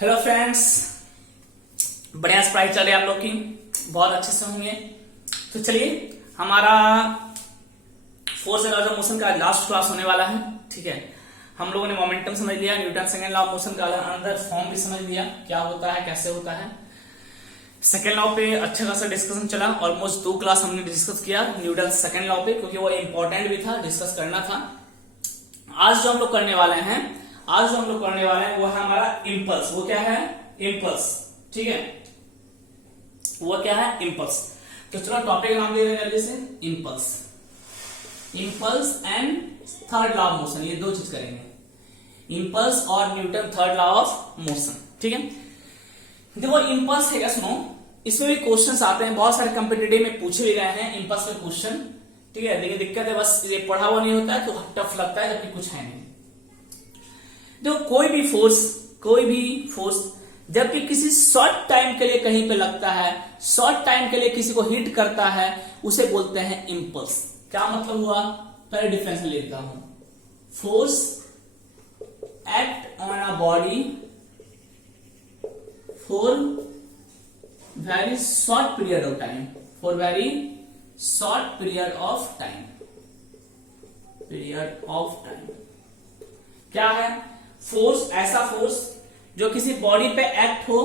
Hello friends, बढ़िया पढ़ाई चल रही है आप लोग की, बहुत अच्छे से होंगे। तो चलिए, हमारा force and laws of motion का लास्ट क्लास होने वाला है। ठीक है, हम लोगों ने मोमेंटम समझ लिया, Newton second law of motion का अंदर फॉर्म भी समझ लिया, क्या होता है कैसे होता है। सेकंड लॉ पे अच्छा खासा डिस्कशन चला, ऑलमोस्ट 2 क्लास हमने डिस्कस किया न्यूटन सेकंड लॉ पे, क्योंकि वो इंपॉर्टेंट भी था, डिस्कस करना था। आज जो हम लोग करने वाले हैं वो है हमारा इंपल्स। वो क्या है? इंपल्स। ठीक है, वो क्या है? इंपल्स। तो चलो टॉपिक नाम दे देंगे जल्दी से, impulse. Impulse and third law of motion, ये 2 चीज करेंगे, इंपल्स और Newton third law of motion. ठीक है, देखो इंपल्स है क्या, सुनो, इसमें भी क्वेश्चंस आते हैं, बहुत सारे कॉम्पिटिटिव में पूछे भी गए हैं इंपल्स में क्वेश्चन। ठीक है, लेकिन दिक्कत है बस ये पढ़ा हुआ नहीं होता है तो टफ लगता है, जबकि कुछ है नहीं। देखो कोई भी फोर्स जबकि किसी शॉर्ट टाइम के लिए कहीं पे लगता है, शॉर्ट टाइम के लिए किसी को हिट करता है, उसे बोलते हैं इंपल्स। क्या मतलब हुआ? पहले डिफरेंस ले लेता हूं। Force act on a body for very short period of time, for very short period of time. क्या है? फोर्स, ऐसा फोर्स जो किसी बॉडी पे एक्ट हो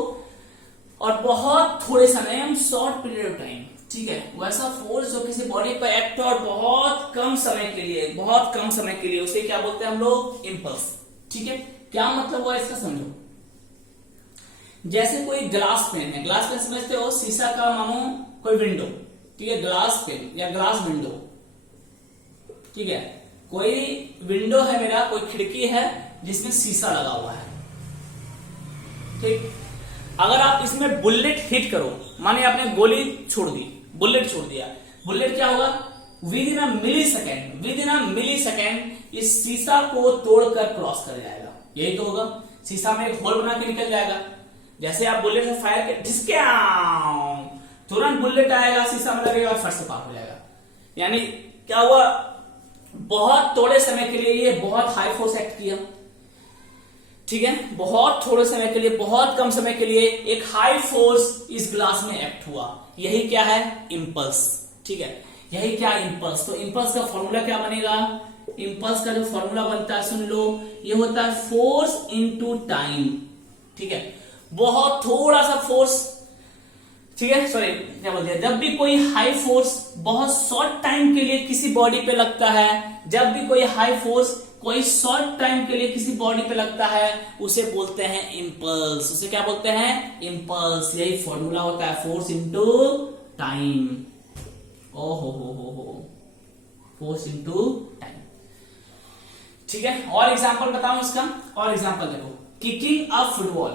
और बहुत थोड़े समय, शॉर्ट पीरियड ऑफ टाइम। ठीक है, वैसा फोर्स जो किसी बॉडी पे एक्ट हो और बहुत कम समय के लिए, उसे क्या बोलते हैं हम लोग? इंपल्स। ठीक है, क्या मतलब हुआ इसका समझो। जैसे कोई ग्लास पेन है, ग्लास पेन समझते हो, शीशा का मानो कोई विंडो। ठीक है, ग्लास पेन या ग्लास विंडो। ठीक है, कोई विंडो है मेरा, कोई खिड़की है जिसमें शीशा लगा हुआ है। ठीक, अगर आप इसमें बुलेट हिट करो, माने आपने गोली छोड़ दी, बुलेट छोड़ दिया, बुलेट क्या होगा? With in a milli second इस शीशा को तोड़कर क्रॉस कर जाएगा। यही तो होगा, शीशा में एक होल बना के निकल जाएगा। जैसे आप बुलेट से फायर के ढिसक्याओ, तुरंत बुलेट आएगा, शीशा में लगेगा और फट से पार हो जाएगा। यानी क्या हुआ? बहुत थोड़े समय के लिए ये बहुत हाई फोर्स एक्ट किया। ठीक है, बहुत थोड़े समय के लिए, बहुत कम समय के लिए एक हाई फोर्स इस ग्लास में एक्ट हुआ। यही क्या है? इंपल्स। ठीक है, यही क्या? इंपल्स। तो इंपल्स का फॉर्मूला क्या बनेगा? इंपल्स का जो फॉर्मूला बनता है सुन लो, ये होता है फोर्स इनटू टाइम। ठीक है, बहुत थोड़ा सा फोर्स, ठीक है, सॉरी क्या बोल दिया, जब भी कोई हाई फोर्स बहुत शॉर्ट टाइम के लिए किसी बॉडी पे लगता है, जब भी कोई हाई फोर्स कोई शॉर्ट टाइम के लिए किसी बॉडी पे लगता है, उसे बोलते हैं इंपल्स। उसे क्या बोलते हैं? इंपल्स। यही फॉर्मूला होता है, फोर्स इनटू टाइम। ओ हो, फोर्स इनटू टाइम। ठीक है, और एग्जांपल बताऊं इसका? और एग्जांपल देखो, किकिंग अ फुटबॉल।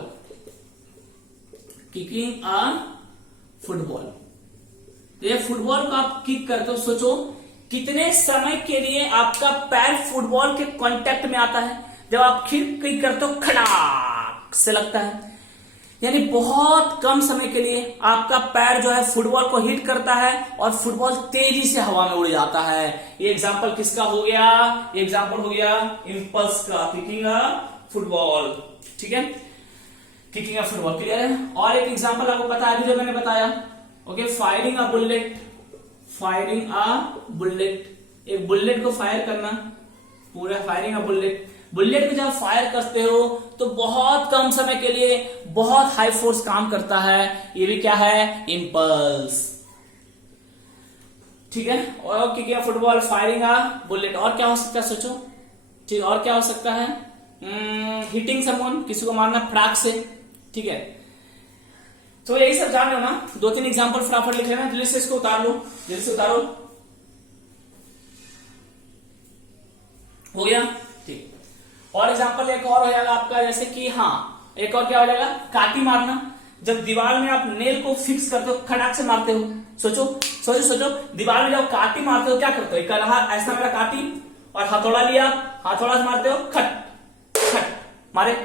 ये फुटबॉल को आप किक करते हो, सोचो कितने समय के लिए आपका पैर फुटबॉल के कांटेक्ट में आता है। जब आप किक करते हो, खड़ाक से लगता है, यानी बहुत कम समय के लिए आपका पैर जो है फुटबॉल को हिट करता है और फुटबॉल तेजी से हवा में उड़ जाता है। ये एग्जांपल किसका हो गया? ये एग्जांपल हो गया इंपल्स का, किकिंग अ फुटबॉल। ठीक है, किकिंग अ फुटबॉल, क्लियर है। और एक एग्जांपल आपको पता है जो मैंने बताया, ओके, फायरिंग अ बुलेट। एक बुलेट को फायर करना, पूरा फायरिंग अ बुलेट को जब फायर करते हो तो बहुत कम समय के लिए बहुत हाई फोर्स काम करता है। ये भी क्या है? इंपल्स। ठीक है, और kicking a football, firing a bullet. और क्या हो सकता है सोचो? ठीक, और क्या हो सकता है? हिटिंग समवन, किसी को मारना फटाक से। ठीक है, तो यही सब जान लो ना। 2-3 एग्जांपल फटाफट लिख लेना, जल्दी से इसको उतार लो, जल्दी से उतारो। हो गया? ठीक, और एग्जांपल एक और हो जाएगा आपका, जैसे कि हाँ, एक और क्या हो जाएगा? काटी मारना। जब दीवार में आप नेल को फिक्स करते हो, खटाक से मारते हो, सोचो दीवार में जब काटी मारते हो क्या करते हो? एक ऐसा मेरा काटी और हथौड़ा लिया, हथौड़ा से मारते हो, खट मारे।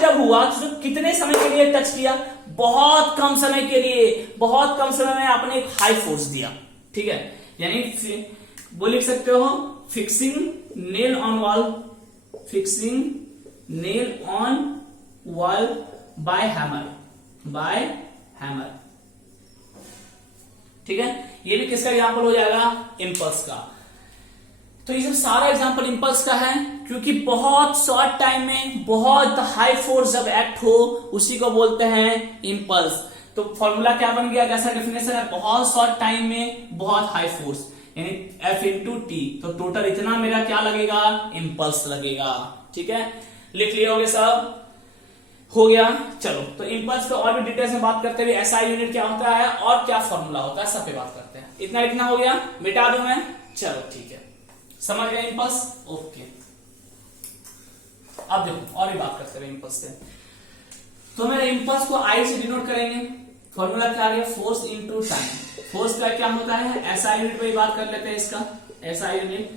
जब हुआ तो कितने समय के लिए टच किया? बहुत कम समय के लिए, बहुत कम समय में आपने एक हाई फोर्स दिया। ठीक है, यानी वो लिख सकते हो fixing nail on wall, fixing nail on wall bye hammer. ठीक है, ये भी किसका एग्जांपल हो जाएगा, इंपल्स का। तो ये सब सारा एग्जांपल इंपल्स का है, क्योंकि बहुत शॉर्ट टाइम में बहुत हाई फोर्स जब एक्ट हो उसी को बोलते हैं इंपल्स। तो फॉर्मूला क्या बन गया, कैसा डेफिनेशन है, बहुत शॉर्ट टाइम में बहुत हाई फोर्स, यानी F इंटू टी, तो टोटल इतना मेरा क्या लगेगा, इंपल्स लगेगा। ठीक है, लिख लिया होगे सब, हो गया। चलो, तो इंपल्स पे और भी डिटेल्स में बात करते हुए एसआई यूनिट क्या होता है और क्या फॉर्मूला होता है सब पे बात करते हैं। इतना लिखना हो गया, मिटा दूं मैं, चलो ठीक है, समझ गए इंपल्स, ओके। अब देखो और भी बात करते हुए इंपल्स पे, तो मेरे इंपल्स को आई से डिनोट करेंगे, फॉर्मूला क्या आ गया, फोर्स इंटू टाइम। फोर्स का क्या होता है, एसआई यूनिट पे बात कर लेते हैं इसका, एसआई यूनिट।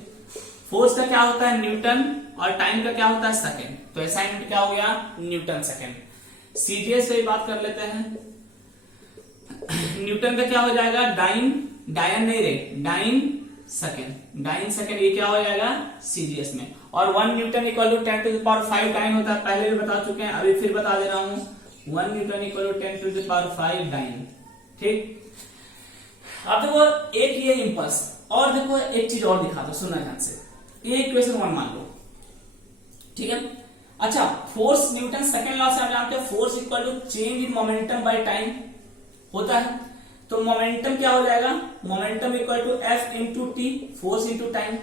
फोर्स का क्या होता है, न्यूटन, और टाइम का क्या होता है, सेकंड। तो एसआई यूनिट क्या हो गया, न्यूटन सेकंड। सीजीएस पे बात कर लेते हैं, न्यूटन का क्या हो जाएगा, डाइन नहीं रे, डाइन सेकंड, ये क्या हो जाएगा सीजीएस में। और 1 newton equal to 10 to the power 5 dyne होता है, पहले भी बता चुके हैं, अभी फिर बता दे रहा हूं, 1 newton equal to 10 to the power 5 dyne. ठीक, अब देखो एक ये इंपल्स, और देखो एक चीज और दिखा दो, सुनना ध्यान से, ये इक्वेशन 1 मान लो, ठीक है। अच्छा, फोर्स न्यूटन सेकंड लॉ से आप जानते हैं, force equal to change in momentum by time होता है। तो मोमेंटम क्या हो जाएगा, momentum equal to F into T, force into time.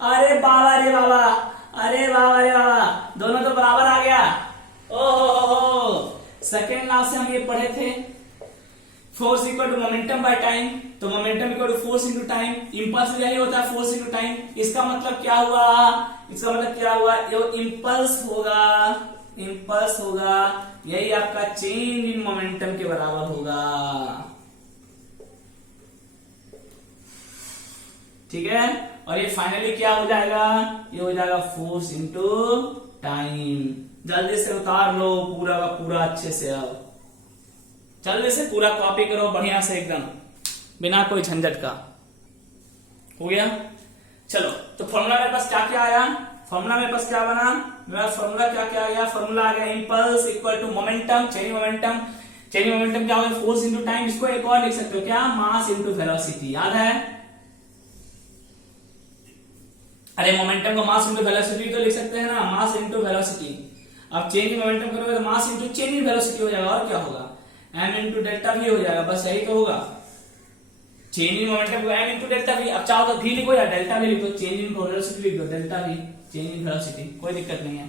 अरे बाबा रे बाबा, अरे बाबा रे बाबा, दोनों तो बराबर आ गया। ओहो, सेकेंड लॉ से हम ये पढ़े थे, force equal to momentum by time, तो momentum equal to force into time, impulse यही होता है, फोर्स इंटू टाइम। इसका मतलब क्या हुआ, इसका मतलब क्या हुआ, ये इंपल्स होगा, यही आपका चेंज इन मोमेंटम के बराबर होगा। ठीक है, और ये फाइनली क्या हो जाएगा, ये हो जाएगा फोर्स इंटू टाइम। जल्दी से उतार लो पूरा का पूरा अच्छे से, अब जल्दी से पूरा कॉपी करो बढ़िया से एकदम, बिना कोई झंझट का। हो गया, चलो, तो फॉर्मूला मेरे पास क्या क्या आया, फॉर्मूला मेरे पास क्या बना, मेरा फॉर्मूला क्या क्या आ गया, फॉर्मूला आ गया impulse equal to momentum, change momentum क्या होगा, फोर्स इंटू टाइम। इसको एक और लिख सकते हो क्या, मास इंटू वेलोसिटी, याद है। अरे मोमेंटम को मास इंटू वेलोसिटी तो लिख सकते हैं ना, मास इंटू वेलोसिटी। अब चेंज इन मोमेंटम करोगे तो मास इंटू चेंज इन वेलोसिटी हो जाएगा, और क्या होगा, एम इंटू डेल्टा वी हो जाएगा, बस यही तो होगा। चेंज इन मोमेंटम को एम इंटू डेल्टा वी, अब चाहो तो वी लिखो या डेल्टा वी लिखो, चेंज इन वेलोसिटी लिख दो, delta we, change in velocity, कोई दिक्कत नहीं है।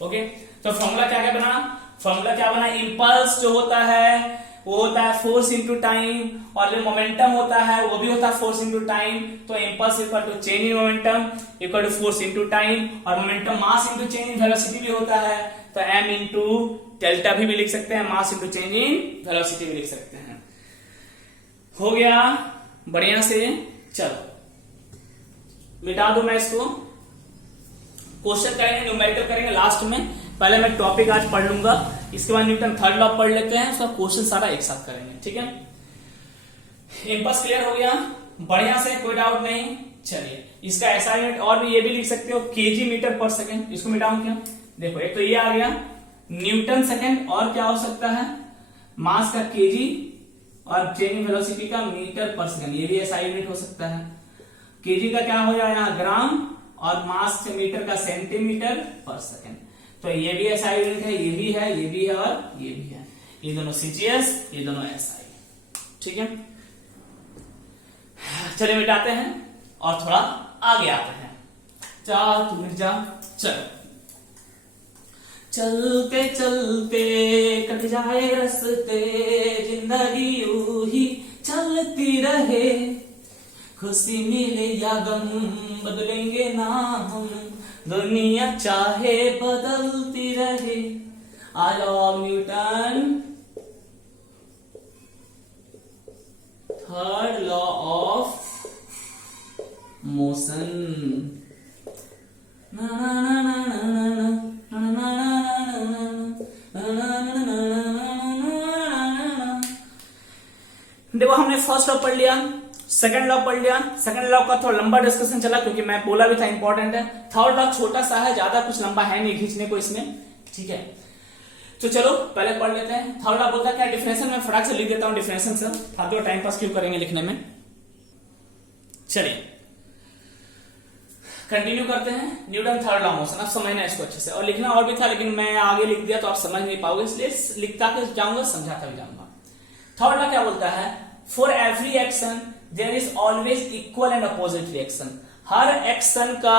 ओके, तो फॉर्मूला क्या क्या बना, फॉर्मूला क्या बना, इंपल्स जो होता है वो होता है फोर्स इंटू टाइम, और जो मोमेंटम होता है वो भी होता है फोर्स इंटू टाइम। तो impulse equal to change in momentum equal to force into time, और momentum mass into change in velocity भी होता है, तो एम इंटू डेल्टा भी लिख सकते हैं, मास इंटू चेंज इन वेलोसिटी भी लिख सकते हैं। हो गया बढ़िया से, चलो मिटा दो मैं इसको, क्वेश्चन करेंगे, न्यूमेरिकल करेंगे लास्ट में। पहले मैं टॉपिक आज पढ़ लूंगा, इसके बाद न्यूटन थर्ड लॉ पढ़ लेते हैं, उसका क्वेश्चन सारा एक साथ करेंगे। ठीक है, इंपल्स क्लियर हो गया बढ़िया से, कोई डाउट नहीं। चलिए, इसका ऐसा यूनिट और भी ये भी लिख सकते हो, केजी मीटर पर सेकंड। इसको मिटाऊं क्या, देखो एक तो ये आ गया न्यूटन सेकंड, और क्या हो सकता है, मास का केजी, और चेंज वेलोसिटी का मीटर पर सेकंड, ये भी ऐसा यूनिट हो सकता है। केजी का क्या हो जाएगा ग्राम, और मास से मीटर का सेंटीमीटर पर सेकंड। तो ये भी एसआई यूनिट है, ये भी है, ये भी है, और ये भी है, ये दोनों सीजीएस, ये दोनों एसआई। ठीक है, चलिए मिटाते हैं और थोड़ा आगे आते हैं। जा तू मिट जा, चलो। चलते चलते कट जाए रस्ते, जिंदगी यूं ही चलती रहे, खुशी मिले या गम बदलेंगे ना हम, दुनिया चाहे बदलती रहे। आ जाओ Newton, third law of motion. देखो हमने फर्स्ट लॉ पढ़ लिया, सेकंड लॉ पढ़ लिया। सेकंड लॉ का थोड़ा लंबा डिस्कशन चला, क्योंकि मैं बोला भी था इंपॉर्टेंट है। थर्ड लॉ छोटा सा है, ज्यादा कुछ लंबा है नहीं खींचने को इसमें। ठीक है, तो चलो पहले पढ़ लेते हैं। थर्ड लॉ बोलता है क्या, डिफरेंशियल में फटाक से लिख देता हूं डिफरेंशियल से, फालतू टाइम पास क्यों करेंगे लिखने में। चलिए कंटिन्यू करते हैं। न्यूटन थर्ड लॉ मोशन, अब समझना इसको अच्छे से, और लिखना और भी था लेकिन मैं आगे लिख दिया तो आप समझ नहीं पाओगे, इसलिए लिखता के जाऊंगा समझाता भी जाऊंगा। थर्ड लॉ क्या बोलता है, for every action there is always equal and opposite reaction. हर एक्शन का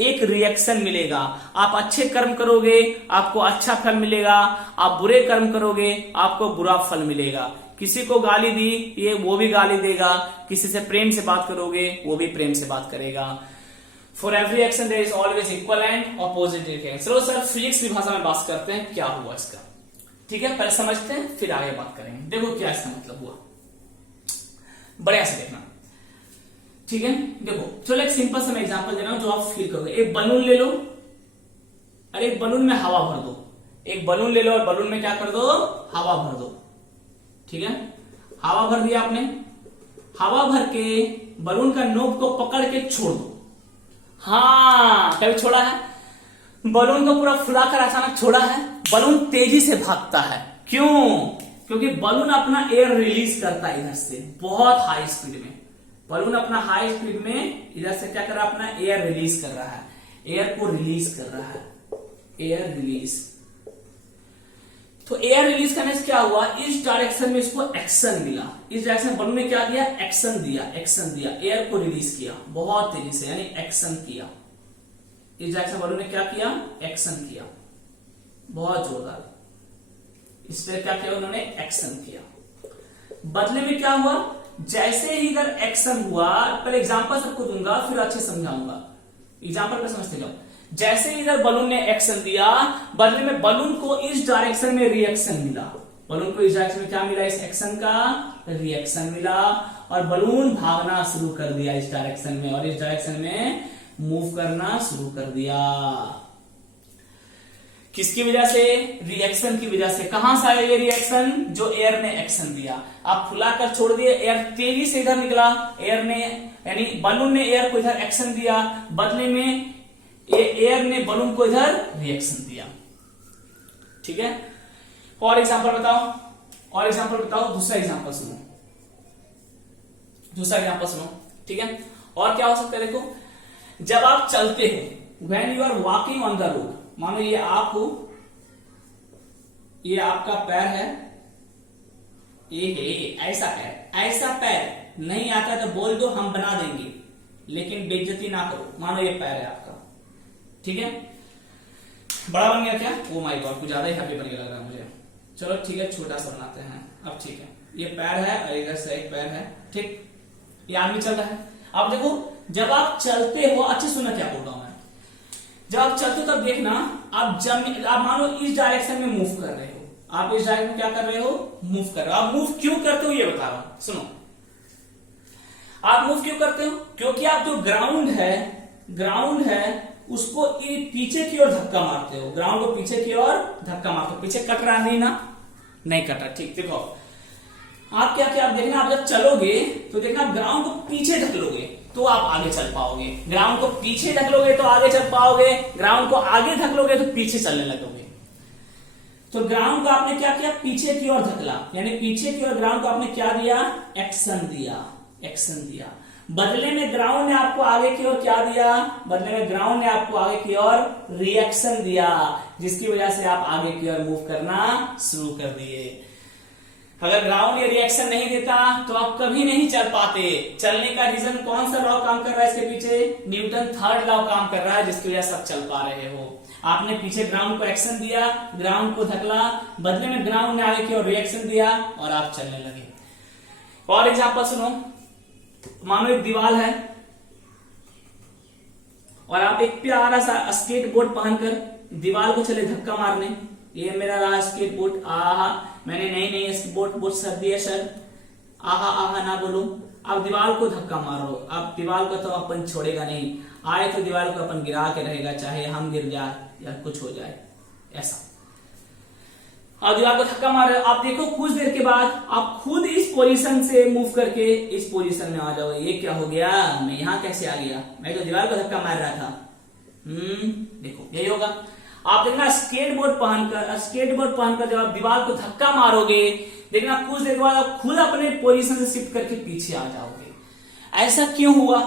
एक रिएक्शन मिलेगा। आप अच्छे कर्म करोगे आपको अच्छा फल मिलेगा, आप बुरे कर्म करोगे आपको बुरा फल मिलेगा। किसी को गाली दी ये वो भी गाली देगा, किसी से प्रेम से बात करोगे वो भी प्रेम से बात करेगा। For every action there is always equal and opposite reaction. चलो सर फिजिक्स की भाषा में बात करते हैं क्या हुआ इसका, ठीक है, पहले समझते हैं फिर आगे बात करेंगे। देखो क्या इसका मतलब हुआ, बढ़िया से देखना, ठीक है। देखो चलो एक सिंपल सा मैं एग्जांपल दे रहा हूं जो आप फील करोगे। एक बलून ले लो, अरे एक बलून में हवा भर दो, एक बलून ले लो और बलून में क्या कर दो, हवा भर दो, ठीक है। हवा भर दिया आपने, हवा भर के बलून का नोक को पकड़ के छोड़ दो। हाँ कभी छोड़ा है, बलून को पूरा फुलाकर अचानक छोड़ा है, बलून तेजी से भागता है। क्यों? क्योंकि बलून अपना एयर रिलीज करता है इधर से बहुत हाई स्पीड में। बलून अपना हाई स्पीड में इधर से क्या कर रहा है, अपना एयर रिलीज कर रहा है, एयर को रिलीज कर रहा है, एयर रिलीज। तो एयर रिलीज करने से क्या हुआ, इस डायरेक्शन में इसको एक्शन मिला, इस डायरेक्शन में बलून ने क्या दिया, एक्शन दिया, एक्शन दिया, एयर को रिलीज किया बहुत तेजी से, यानी एक्शन किया। इस डायरेक्शन बलून ने क्या किया, एक्शन किया बहुत जोरदार, इस पे क्या किया उन्होंने, एक्शन किया। बदले में क्या हुआ, जैसे ही इधर एक्शन हुआ, पहले एग्जांपल सबको दूंगा फिर अच्छे समझाऊंगा, एग्जांपल पे समझते जाओ। जैसे इधर बलून ने एक्शन दिया, बदले में बलून को इस डायरेक्शन में रिएक्शन मिला, बलून को इस डायरेक्शन में क्या मिला, इस एक्शन का रिएक्शन मिला, और बलून भागना शुरू कर दिया इस डायरेक्शन में, और इस डायरेक्शन में मूव करना शुरू कर दिया। किसकी वजह से, रिएक्शन की वजह से। कहां से आया ये रिएक्शन, जो एयर ने एक्शन दिया। आप फुलाकर छोड़ दिए, एयर तेजी से इधर निकला, एयर ने यानी बलून ने एयर को इधर एक्शन दिया, बदले में एयर ने बलून को इधर रिएक्शन दिया, ठीक है। और एग्जांपल बताओ, और एग्जांपल बताओ, दूसरा एग्जांपल सुनो, दूसरा एग्जांपल सुनो, ठीक है। और क्या हो सकता है, देखो जब आप चलते हो, when you are walking on the road, मानो ये आप हो, ये आपका पैर है, ये ऐसा पैर, ऐसा पैर नहीं आता तो बोल दो हम बना देंगे, लेकिन बेइज्जती ना करो। मानो ये पैर है आपका, ठीक है, बड़ा बन गया क्या, ओ माय गॉड कुछ ज्यादा ही हैप्पी बन गया लग रहा है मुझे। चलो ठीक है छोटा सा बनाते हैं, अब ठीक है, ये पैर है और इधर से एक पैर है, ठीक, ये आदमी चल रहा है। अब देखो जब आप चलते हो, अच्छे सुनना क्या बोल रहा हूं मैं, जब आप चलते हो तब देखना, आप मानो इस डायरेक्शन में मूव कर रहे हो, आप इस डायरेक्शन में क्या कर रहे हो, मूव कर रहे हो। आप मूव क्यों करते हो ये बता रहा हूं, सुनो। आप मूव क्यों करते हो, क्योंकि आप जो ग्राउंड है उसको पीछे की ओर धक्का मारते हो, ग्राउंड को पीछे की ओर धक्का मारते हो। पीछे कट रहा नहीं ना, नहीं कट रहा, ठीक। देखो आप क्या क्या, आप देखना, आप जब चलोगे तो देखना आप ग्राउंड को पीछे ढकलोगे तो आप आगे चल पाओगे, ग्राउंड को पीछे ढकलोगे तो आगे चल पाओगे, ग्राउंड को आगे ढकलोगे तो पीछे चलने लगोगे। तो ग्राउंड को आपने क्या किया, पीछे की ओर धकला, यानी पीछे की ओर ग्राउंड को आपने क्या दिया, एक्शन दिया, एक्शन दिया। बदले में ग्राउंड ने आपको आगे की ओर क्या दिया, बदले में ग्राउंड ने आपको आगे की ओर रिएक्शन दिया, जिसकी वजह से आप आगे की ओर मूव करना शुरू कर दिए। अगर ग्राउंड ये रिएक्शन नहीं देता तो आप कभी नहीं चल पाते। चलने का रीजन कौन सा लॉ काम कर रहा है इसके पीछे, न्यूटन थर्ड लॉ काम कर रहा है, जिसकी वजह से आप चल पा रहे हो। आपने पीछे ग्राउंड को एक्शन दिया, ग्राउंड को धकला, बदले में ग्राउंड ने आगे की ओर रिएक्शन दिया और आप चलने लगे। और एग्जांपल सुनो, मानो एक दीवार है और आप एक प्यारा सा स्केट बोर्ड पहनकर दीवार को चले धक्का मारने। ये मेरा रहा स्केट बोर्ड, आहा मैंने नई स्केट बोर्ड सर दिया सर, आहा आहा ना बोलो। आप दीवार को धक्का मारो, आप दीवार को तो अपन छोड़ेगा नहीं, आए तो दीवार को अपन गिरा के रहेगा, चाहे हम गिर जाए या कुछ हो जाए ऐसा। आप दीवार को धक्का मार रहे हो, आप देखो कुछ देर के बाद आप खुद इस पोजीशन से मूव करके इस पोजीशन में आ जाओगे। ये क्या हो गया, मैं यहां कैसे आ गया, मैं तो दीवार को धक्का मार रहा था। देखो यही होगा। आप देखना स्केटबोर्ड पहनकर जब आप दीवार को धक्का मारोगे, देखना कुछ देर बाद आप खुद अपने पोजीशन से शिफ्ट करके पीछे आ जाओगे। ऐसा क्यों हुआ?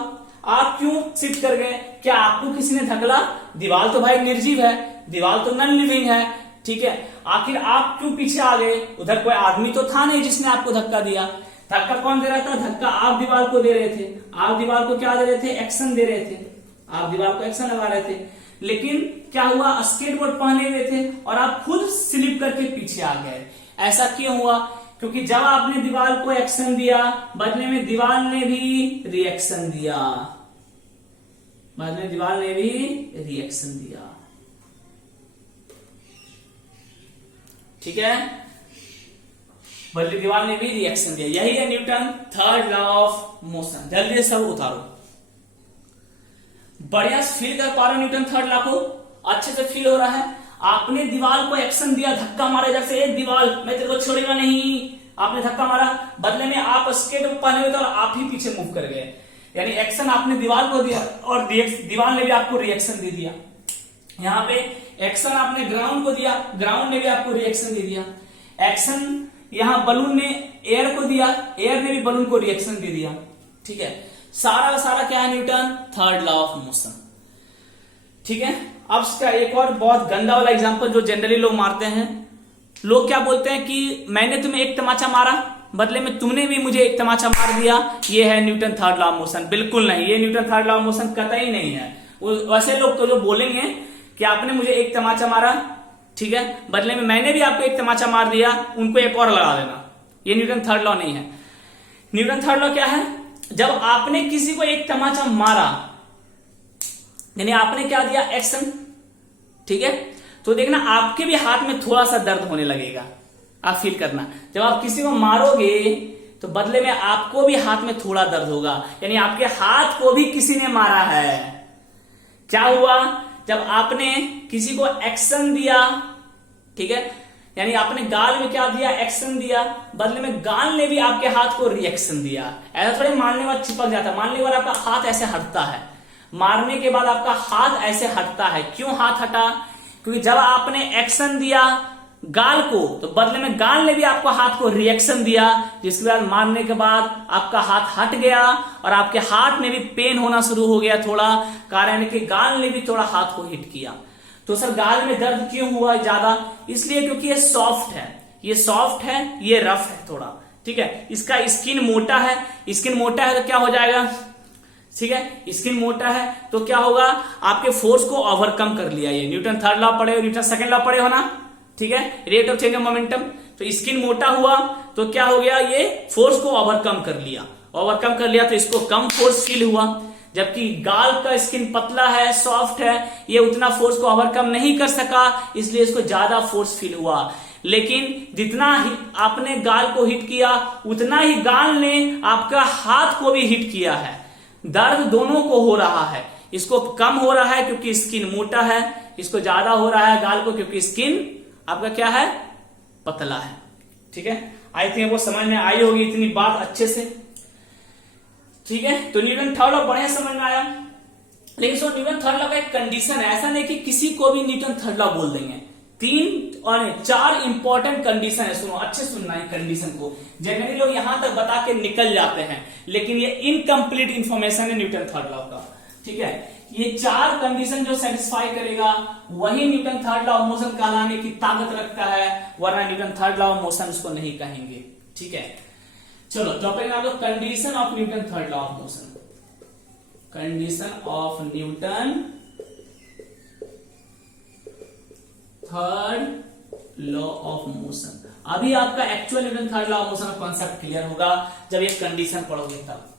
आप क्यों शिफ्ट कर गए? क्या आपको किसी ने धकला? दीवार तो भाई निर्जीव है, दीवार तो नॉन लिविंग है, ठीक है। आखिर आप क्यों पीछे आ गए? उधर कोई आदमी तो था नहीं जिसने आपको धक्का दिया। धक्का कौन दे रहा था? धक्का आप दीवार को दे रहे थे। आप दीवार को क्या दे रहे थे? एक्शन दे रहे थे। आप दीवार को एक्शन लगा रहे थे। लेकिन क्या हुआ? स्केटबोर्ड पहने हुए थे और आप खुद स्लिप करके पीछे आ गए। ऐसा क्यों हुआ? क्योंकि जब आपने दीवार को एक्शन दिया, बदले में दीवार ने भी रिएक्शन दिया। दीवार ने भी रिएक्शन दिया, ठीक है। बदले दीवार ने भी रिएक्शन दिया। यही है Newton third law of motion. जल्दी से सब उतारो। बढ़िया फील कर पा रहे हो न्यूटन थर्ड लॉ को? अच्छे से फील हो रहा है? आपने दीवार को एक्शन दिया, धक्का मारा, जैसे एक दीवार मैं तेरे को छोड़ूंगा नहीं, आपने धक्का मारा, बदले में आप स्केट पहने हुए थे और आप ही पीछे मूव कर गए। यानी एक्शन आपने दीवार को दिया और दीवार ने भी आपको रिएक्शन दे दिया। यहाँ पे एक्शन आपने ग्राउंड को दिया, ग्राउंड ने भी आपको रिएक्शन दे दिया। एक्शन यहाँ बलून ने एयर को दिया, एयर ने भी बलून को रिएक्शन दे दिया, ठीक है। सारा का सारा क्या है? Newton third law of motion, ठीक है। अब इसका एक और बहुत गंदा वाला एग्जांपल जो जनरली लोग मारते हैं। लोग क्या बोलते हैं कि मैंने तुम्हें एक तमाचा मारा, बदले में तुमने भी मुझे एक तमाचा मार दिया, ये है Newton third law of motion. बिल्कुल नहीं, ये Newton third law of motion कतई नहीं है। वैसे लोग तो जो बोलेंगे कि आपने मुझे एक तमाचा मारा, ठीक है, बदले में मैंने भी आपको एक तमाचा मार दिया, उनको एक और लगा देना, ये न्यूटन थर्ड लॉ नहीं है। न्यूटन थर्ड लॉ क्या है? जब आपने किसी को एक तमाचा मारा, यानी आपने क्या दिया? एक्शन, ठीक है। तो देखना आपके भी हाथ में थोड़ा सा दर्द होने लगेगा, आप फील करना। जब आप किसी को मारोगे तो बदले में आपको भी हाथ में थोड़ा दर्द होगा, यानी आपके हाथ को भी किसी ने मारा है। क्या हुआ? जब आपने किसी को एक्शन दिया, ठीक है, यानी आपने गाल में क्या दिया? एक्शन दिया, बदले में गाल ने भी आपके हाथ को रिएक्शन दिया। ऐसा थोड़ी मारने के बाद चिपक जाता है, मारने के बाद आपका हाथ ऐसे हटता है, मारने के बाद आपका हाथ ऐसे हटता है। क्यों हाथ हटा? क्योंकि जब आपने एक्शन दिया गाल को, तो बदले में गाल ने भी आपको हाथ को रिएक्शन दिया, जिसके बाद मारने के बाद आपका हाथ हट गया और आपके हाथ में भी पेन होना शुरू हो गया थोड़ा, कारण कि गाल ने भी थोड़ा हाथ को हिट किया। तो सर गाल में दर्द क्यों हुआ ज्यादा? इसलिए क्योंकि ये सॉफ्ट है, ये सॉफ्ट है, ये रफ है थोड़ा, ठीक है। इसका स्किन मोटा है, स्किन मोटा है तो क्या हो जाएगा? ठीक है, स्किन मोटा है तो क्या होगा? आपके फोर्स को ओवरकम कर लिया। ये न्यूटन थर्ड लॉ पढ़े हो, न्यूटन सेकंड लॉ पढ़े हो ना, ठीक है, rate of change of momentum. तो स्किन मोटा हुआ तो क्या हो गया? ये फोर्स को ओवरकम कर लिया, ओवरकम कर लिया तो इसको कम फोर्स फील हुआ। जबकि गाल का स्किन पतला है, सॉफ्ट है, ये उतना फोर्स को ओवरकम नहीं कर सका, इसलिए इसको ज्यादा फोर्स फील हुआ। लेकिन जितना ही आपने गाल को हिट किया, उतना ही गाल ने आपका हाथ को भी हिट किया है। दर्द दोनों को हो रहा है, इसको कम हो रहा है क्योंकि स्किन मोटा है, इसको ज्यादा हो रहा है गाल को क्योंकि स्किन आपका क्या है? पतला है, ठीक है। आई थिंक वो समझ में आई होगी इतनी बात अच्छे से, ठीक है। तो न्यूटन थर्ड लॉ बढ़िया समझ में आया। लेकिन सो न्यूटन थर्ड लॉ का एक कंडीशन है, ऐसा नहीं कि किसी को भी न्यूटन थर्ड लॉ बोल देंगे। 3 और 4 इंपॉर्टेंट कंडीशन है, सुनो अच्छे सुनना है कंडीशन को। जनरली लोग यहां तक बता के निकल जाते हैं, लेकिन ये इनकम्प्लीट इंफॉर्मेशन है न्यूटन थर्ड लॉ का, ठीक है। ये 4 कंडीशन जो सेटिस्फाई करेगा वही Newton third law of motion कहलाने की ताकत रखता है, वरना Newton third law of motion उसको नहीं कहेंगे, ठीक है। चलो टॉपिक आ गया condition of Newton third law of motion. Condition of Newton third law of motion. अभी आपका actual Newton third law of motion का कॉन्सेप्ट क्लियर होगा जब ये कंडीशन पढ़ोगे तब।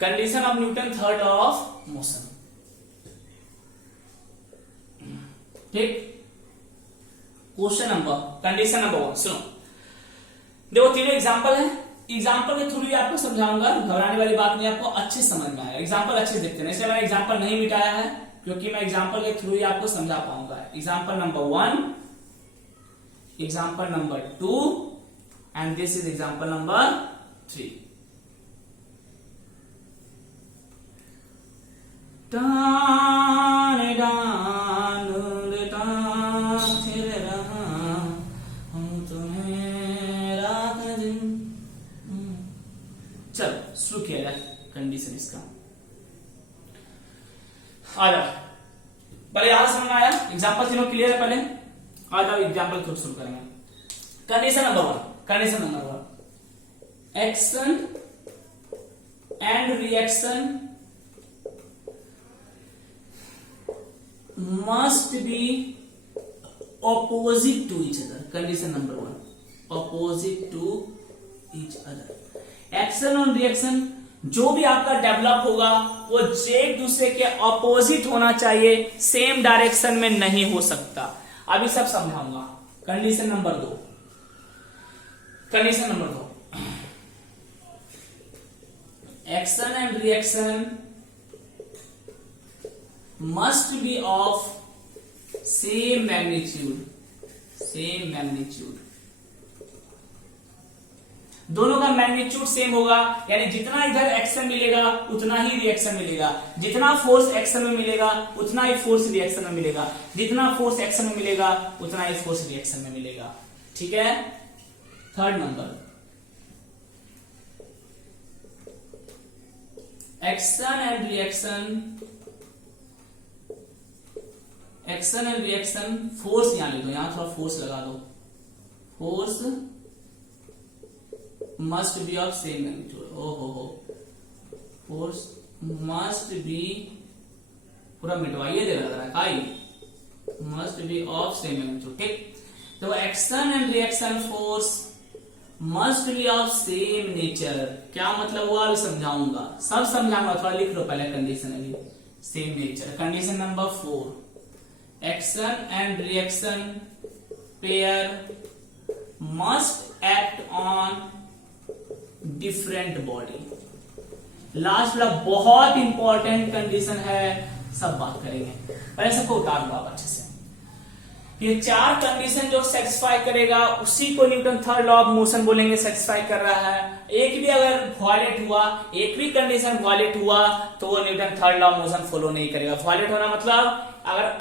Condition of Newton third law of motion, ठीक। क्वेश्चन नंबर कंडीशन नंबर 1 सुनो। देखो तीनों एग्जांपल है, एग्जांपल के थ्रू ही आपको समझाऊंगा, घबराने वाली बात नहीं, आपको अच्छे समझ में आएगा। एग्जांपल अच्छे देखते हैं, इसलिए मैंने एग्जांपल नहीं मिटाया है क्योंकि मैं एग्जांपल के थ्रू ही आपको समझा पाऊंगा। Example number 1, example number 2 and this is example number 3। टान डान टान फिर रहा हूं तुम्हें रात दिन। चलो शुरू किया जाए कंडीशन इसका। आ जाओ, पहले यहां समझ में आया, एग्जाम्पल तीनों क्लियर है। पहले आ जाओ एग्जाम्पल खुद शुरू करेंगे। Condition number one, action and reaction must be opposite to each other। Condition number one, opposite to each other। Action और रिएक्शन जो भी आपका डेवलप होगा वो एक दूसरे के ऑपोजिट होना चाहिए, सेम डायरेक्शन में नहीं हो सकता। अभी सब समझाऊंगा। कंडीशन नंबर दो, action and reaction must be of same magnitude। दोनों का मैग्नीट्यूड सेम होगा, यानी जितना इधर एक्शन मिलेगा उतना ही रिएक्शन मिलेगा, जितना फोर्स एक्शन में मिलेगा उतना ही फोर्स रिएक्शन में मिलेगा, जितना फोर्स एक्शन में मिलेगा उतना ही फोर्स रिएक्शन में मिलेगा। ठीक है। Third number, action and reaction force यहां ले दो, यहां थोड़ा फोर्स लगा दो। Force must be of same magnitude. Force must be, पूरा मिटवाइए दे रहा है, must be of same magnitude. ठीक, तो action and reaction force must be of same nature. क्या मतलब हुआ अभी समझाऊंगा, सब समझाऊंगा, थोड़ा लिख लो पहले कंडीशन। अभी same nature. Condition number 4, action and reaction pair must act on different body. Last वाला बहुत इंपॉर्टेंट कंडीशन है, सब बात करेंगे। पहले सबको उतार दो अच्छे से। ये 4 कंडीशन जो सेटिस्फाई करेगा उसी को Newton third law of motion बोलेंगे, सेटिस्फाई कर रहा है। एक भी अगर वायलेट हुआ, एक भी कंडीशन वायलेट हुआ तो वो Newton third law of motion follow नहीं करेगा। वायलेट होना मतलब अगर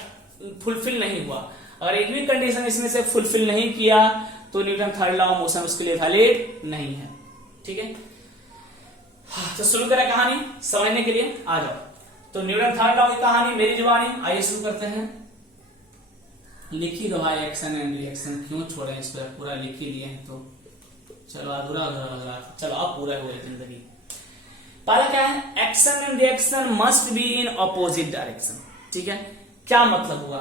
फुलफिल नहीं हुआ, अगर एक भी कंडीशन इसमें से फुलफिल नहीं किया तो Newton third law of motion उसके लिए वैलिड नहीं है। ठीक है, तो शुरू करें कहानी समझने के लिए। आ जाओ, तो न्यूटन थर्ड लॉ की कहानी मेरी जुबानी, आइए शुरू करते हैं। लिख ही दो भाई, एक्शन एंड रिएक्शन क्यों छोड़े इसको, पूरा लिख ही दिए हैं तो चलो अधूरा लग रहा, चलो अब पूरा हो गया जिंदगी। पहला क्या है, action and reaction must be in opposite direction. ठीक है, क्या मतलब हुआ,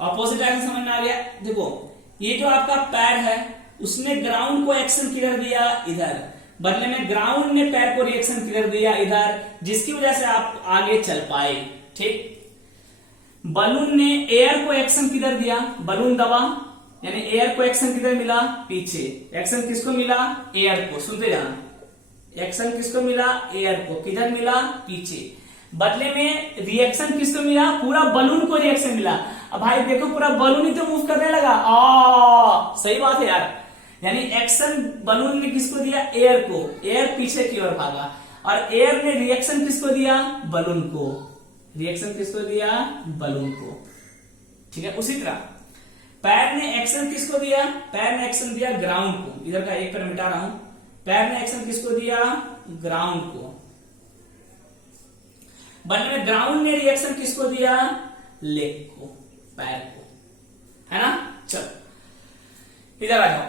अपोजिट डायरेक्शन समझ में आ गया। देखो ये जो आपका पैर है उसने ग्राउंड को एक्शन किधर दिया, इधर, बदले में ग्राउंड ने पैर को रिएक्शन किधर दिया, इधर, जिसकी वजह से आप आगे चल पाए। ठीक, बलून ने एयर को एक्शन किधर दिया, बलून दबा, यानी एयर को एक्शन किधर मिला, पीछे। एक्शन किसको मिला, एयर को, सुनते जाना, एक्शन किसको मिला, एयर को, किधर मिला, पीछे। बदले में रिएक्शन किसको मिला, पूरा बलून को रिएक्शन मिला। अब भाई देखो पूरा बलून ही तो मूव करने लगा, सही बात है यार। यानी एक्शन बलून ने किसको दिया, एयर को, एयर पीछे की ओर भागा, और एयर ने रिएक्शन किसको दिया, बलून को, रिएक्शन किसको दिया, बलून को। ठीक है, उसी तरह पैर ने एक्शन किसको दिया, पैर ने एक्शन दिया ग्राउंड को, इधर का एक पैर मिटा रहा हूं, पैर ने एक्शन किसको दिया, ग्राउंड को, बदले में ग्राउंड ने रिएक्शन किसको दिया, लेग को, पैर को, है ना। चलो इधर आ जाओ,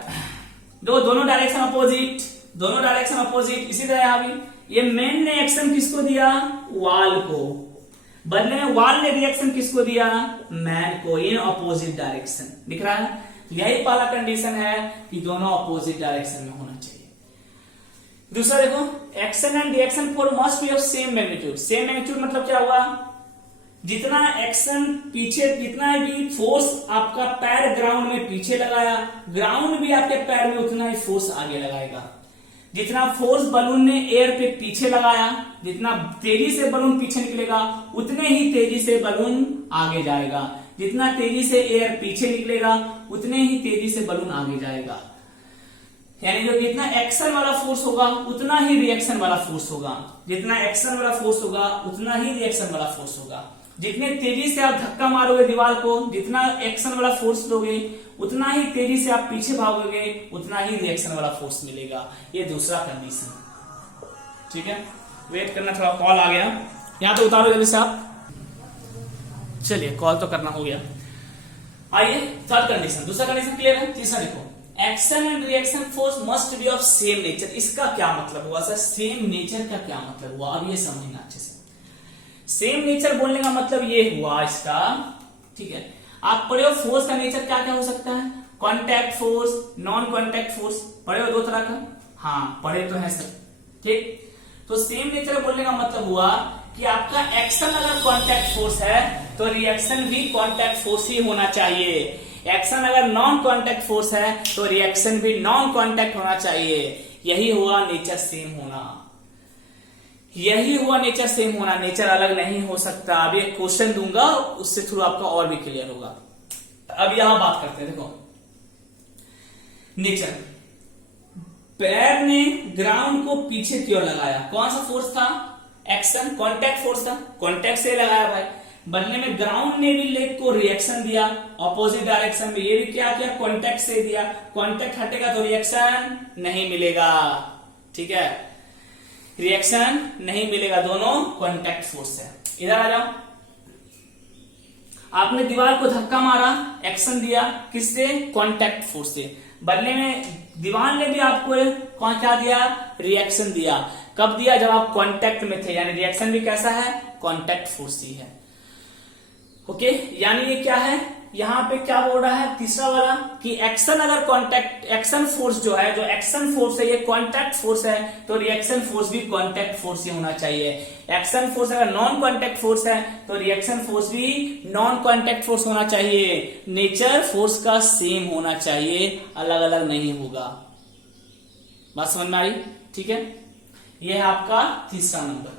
दोनों डायरेक्शन अपोजिट, दोनों डायरेक्शन अपोजिट। इसी तरह यहां भी ये मैन ने एक्शन किसको दिया, वॉल को, बदले में वॉल ने रिएक्शन किसको दिया, मैन को, इन अपोजिट डायरेक्शन। दिख रहा है, यही पहला कंडीशन है कि दोनों अपोजिट डायरेक्शन में होना चाहिए। दूसरा देखो, action and reaction four must be of same magnitude. Same magnitude मतलब क्या हुआ, जितना एक्शन पीछे, जितना भी फोर्स आपका पैर ग्राउंड में पीछे लगाया, ग्राउंड भी आपके पैर में उतना ही फोर्स आगे लगाएगा। जितना फोर्स बलून ने एयर पे पीछे लगाया, जितना तेजी से बलून पीछे निकलेगा उतने ही तेजी से बलून आगे जाएगा, जितना तेजी से एयर पीछे निकलेगा उतने ही तेजी से बलून आगे जाएगा। यानी जो जितना एक्शन वाला फोर्स होगा उतना ही रिएक्शन वाला फोर्स होगा, जितना एक्शन वाला फोर्स होगा उतना ही रिएक्शन वाला फोर्स होगा। जितने तेजी से आप धक्का मारोगे दीवार को, जितना एक्शन वाला फोर्स दोगे उतना ही तेजी से आप पीछे भागोगे, उतना ही रिएक्शन वाला फोर्स मिलेगा। ये दूसरा कंडीशन, ठीक है। वेट करना, थोड़ा कॉल आ गया, यहां तो उतारो जल्दी से आप। चलिए, कॉल तो करना हो गया। आइए थर्ड कंडीशन, दूसरा कंडीशन क्लियर है। तीसरा देखो, action and reaction force must be of same nature. इसका क्या मतलब हुआ सर? सेम नेचर का क्या मतलब हुआ? अब ये समझना अच्छे से। सेम नेचर बोलने का मतलब ये हुआ इसका, ठीक है। आप पढ़े हो फोर्स का नेचर क्या क्या हो सकता है? Contact force, non contact force, पढ़े हो दो तरह का? हाँ पढ़े तो है सर, ठीक। तो सेम नेचर बोलने का मतलब हुआ कि आपका एक्शन अगर कॉन्टैक्ट फोर्स है तो रिएक्शन भी कॉन्टैक्ट फोर्स ही होना चाहिए। एक्शन अगर नॉन कॉन्टैक्ट फोर्स है तो रिएक्शन भी नॉन कॉन्टैक्ट होना चाहिए। यही हुआ नेचर सेम होना, यही हुआ नेचर सेम होना। नेचर अलग नहीं हो सकता। अब एक क्वेश्चन दूंगा, उससे थ्रू आपका और भी क्लियर होगा। अब यहां बात करते हैं, देखो नेचर, पैर ने ग्राउंड को पीछे की ओर लगाया, कौन सा फोर्स था? एक्शन, कॉन्टैक्ट फोर्स था, कॉन्टैक्ट से लगाया भाई। बदले में ग्राउंड ने भी लेग को रिएक्शन दिया ऑपोजिट डायरेक्शन में, ये भी क्या किया? कॉन्टैक्ट से दिया। कॉन्टैक्ट हटेगा तो रिएक्शन नहीं मिलेगा, ठीक है, रिएक्शन नहीं मिलेगा, दोनों कॉन्टैक्ट फोर्स है। इधर आ जाओ, आपने दीवार को धक्का मारा, एक्शन दिया किससे? कॉन्टैक्ट फोर्स से। बदले में दीवार ने भी आपको कौन क्या दिया? रिएक्शन दिया। कब दिया? जब आप कॉन्टैक्ट में थे, यानी रिएक्शन भी कैसा है? कॉन्टैक्ट फोर्स ही है। ओके, यानी ये क्या है? यहां पे क्या बोल रहा है तीसरा वाला कि एक्शन अगर कॉन्टैक्ट, एक्शन फोर्स जो है, जो एक्शन फोर्स है ये कॉन्टैक्ट फोर्स है, तो रिएक्शन फोर्स भी कॉन्टैक्ट फोर्स ही होना चाहिए। एक्शन फोर्स अगर नॉन कॉन्टैक्ट फोर्स है तो रिएक्शन फोर्स भी नॉन कॉन्टैक्ट फोर्स होना चाहिए। नेचर फोर्स का सेम होना चाहिए, अलग अलग नहीं होगा। बात समझ में आई? ठीक है, ये है आपका तीसरा नंबर।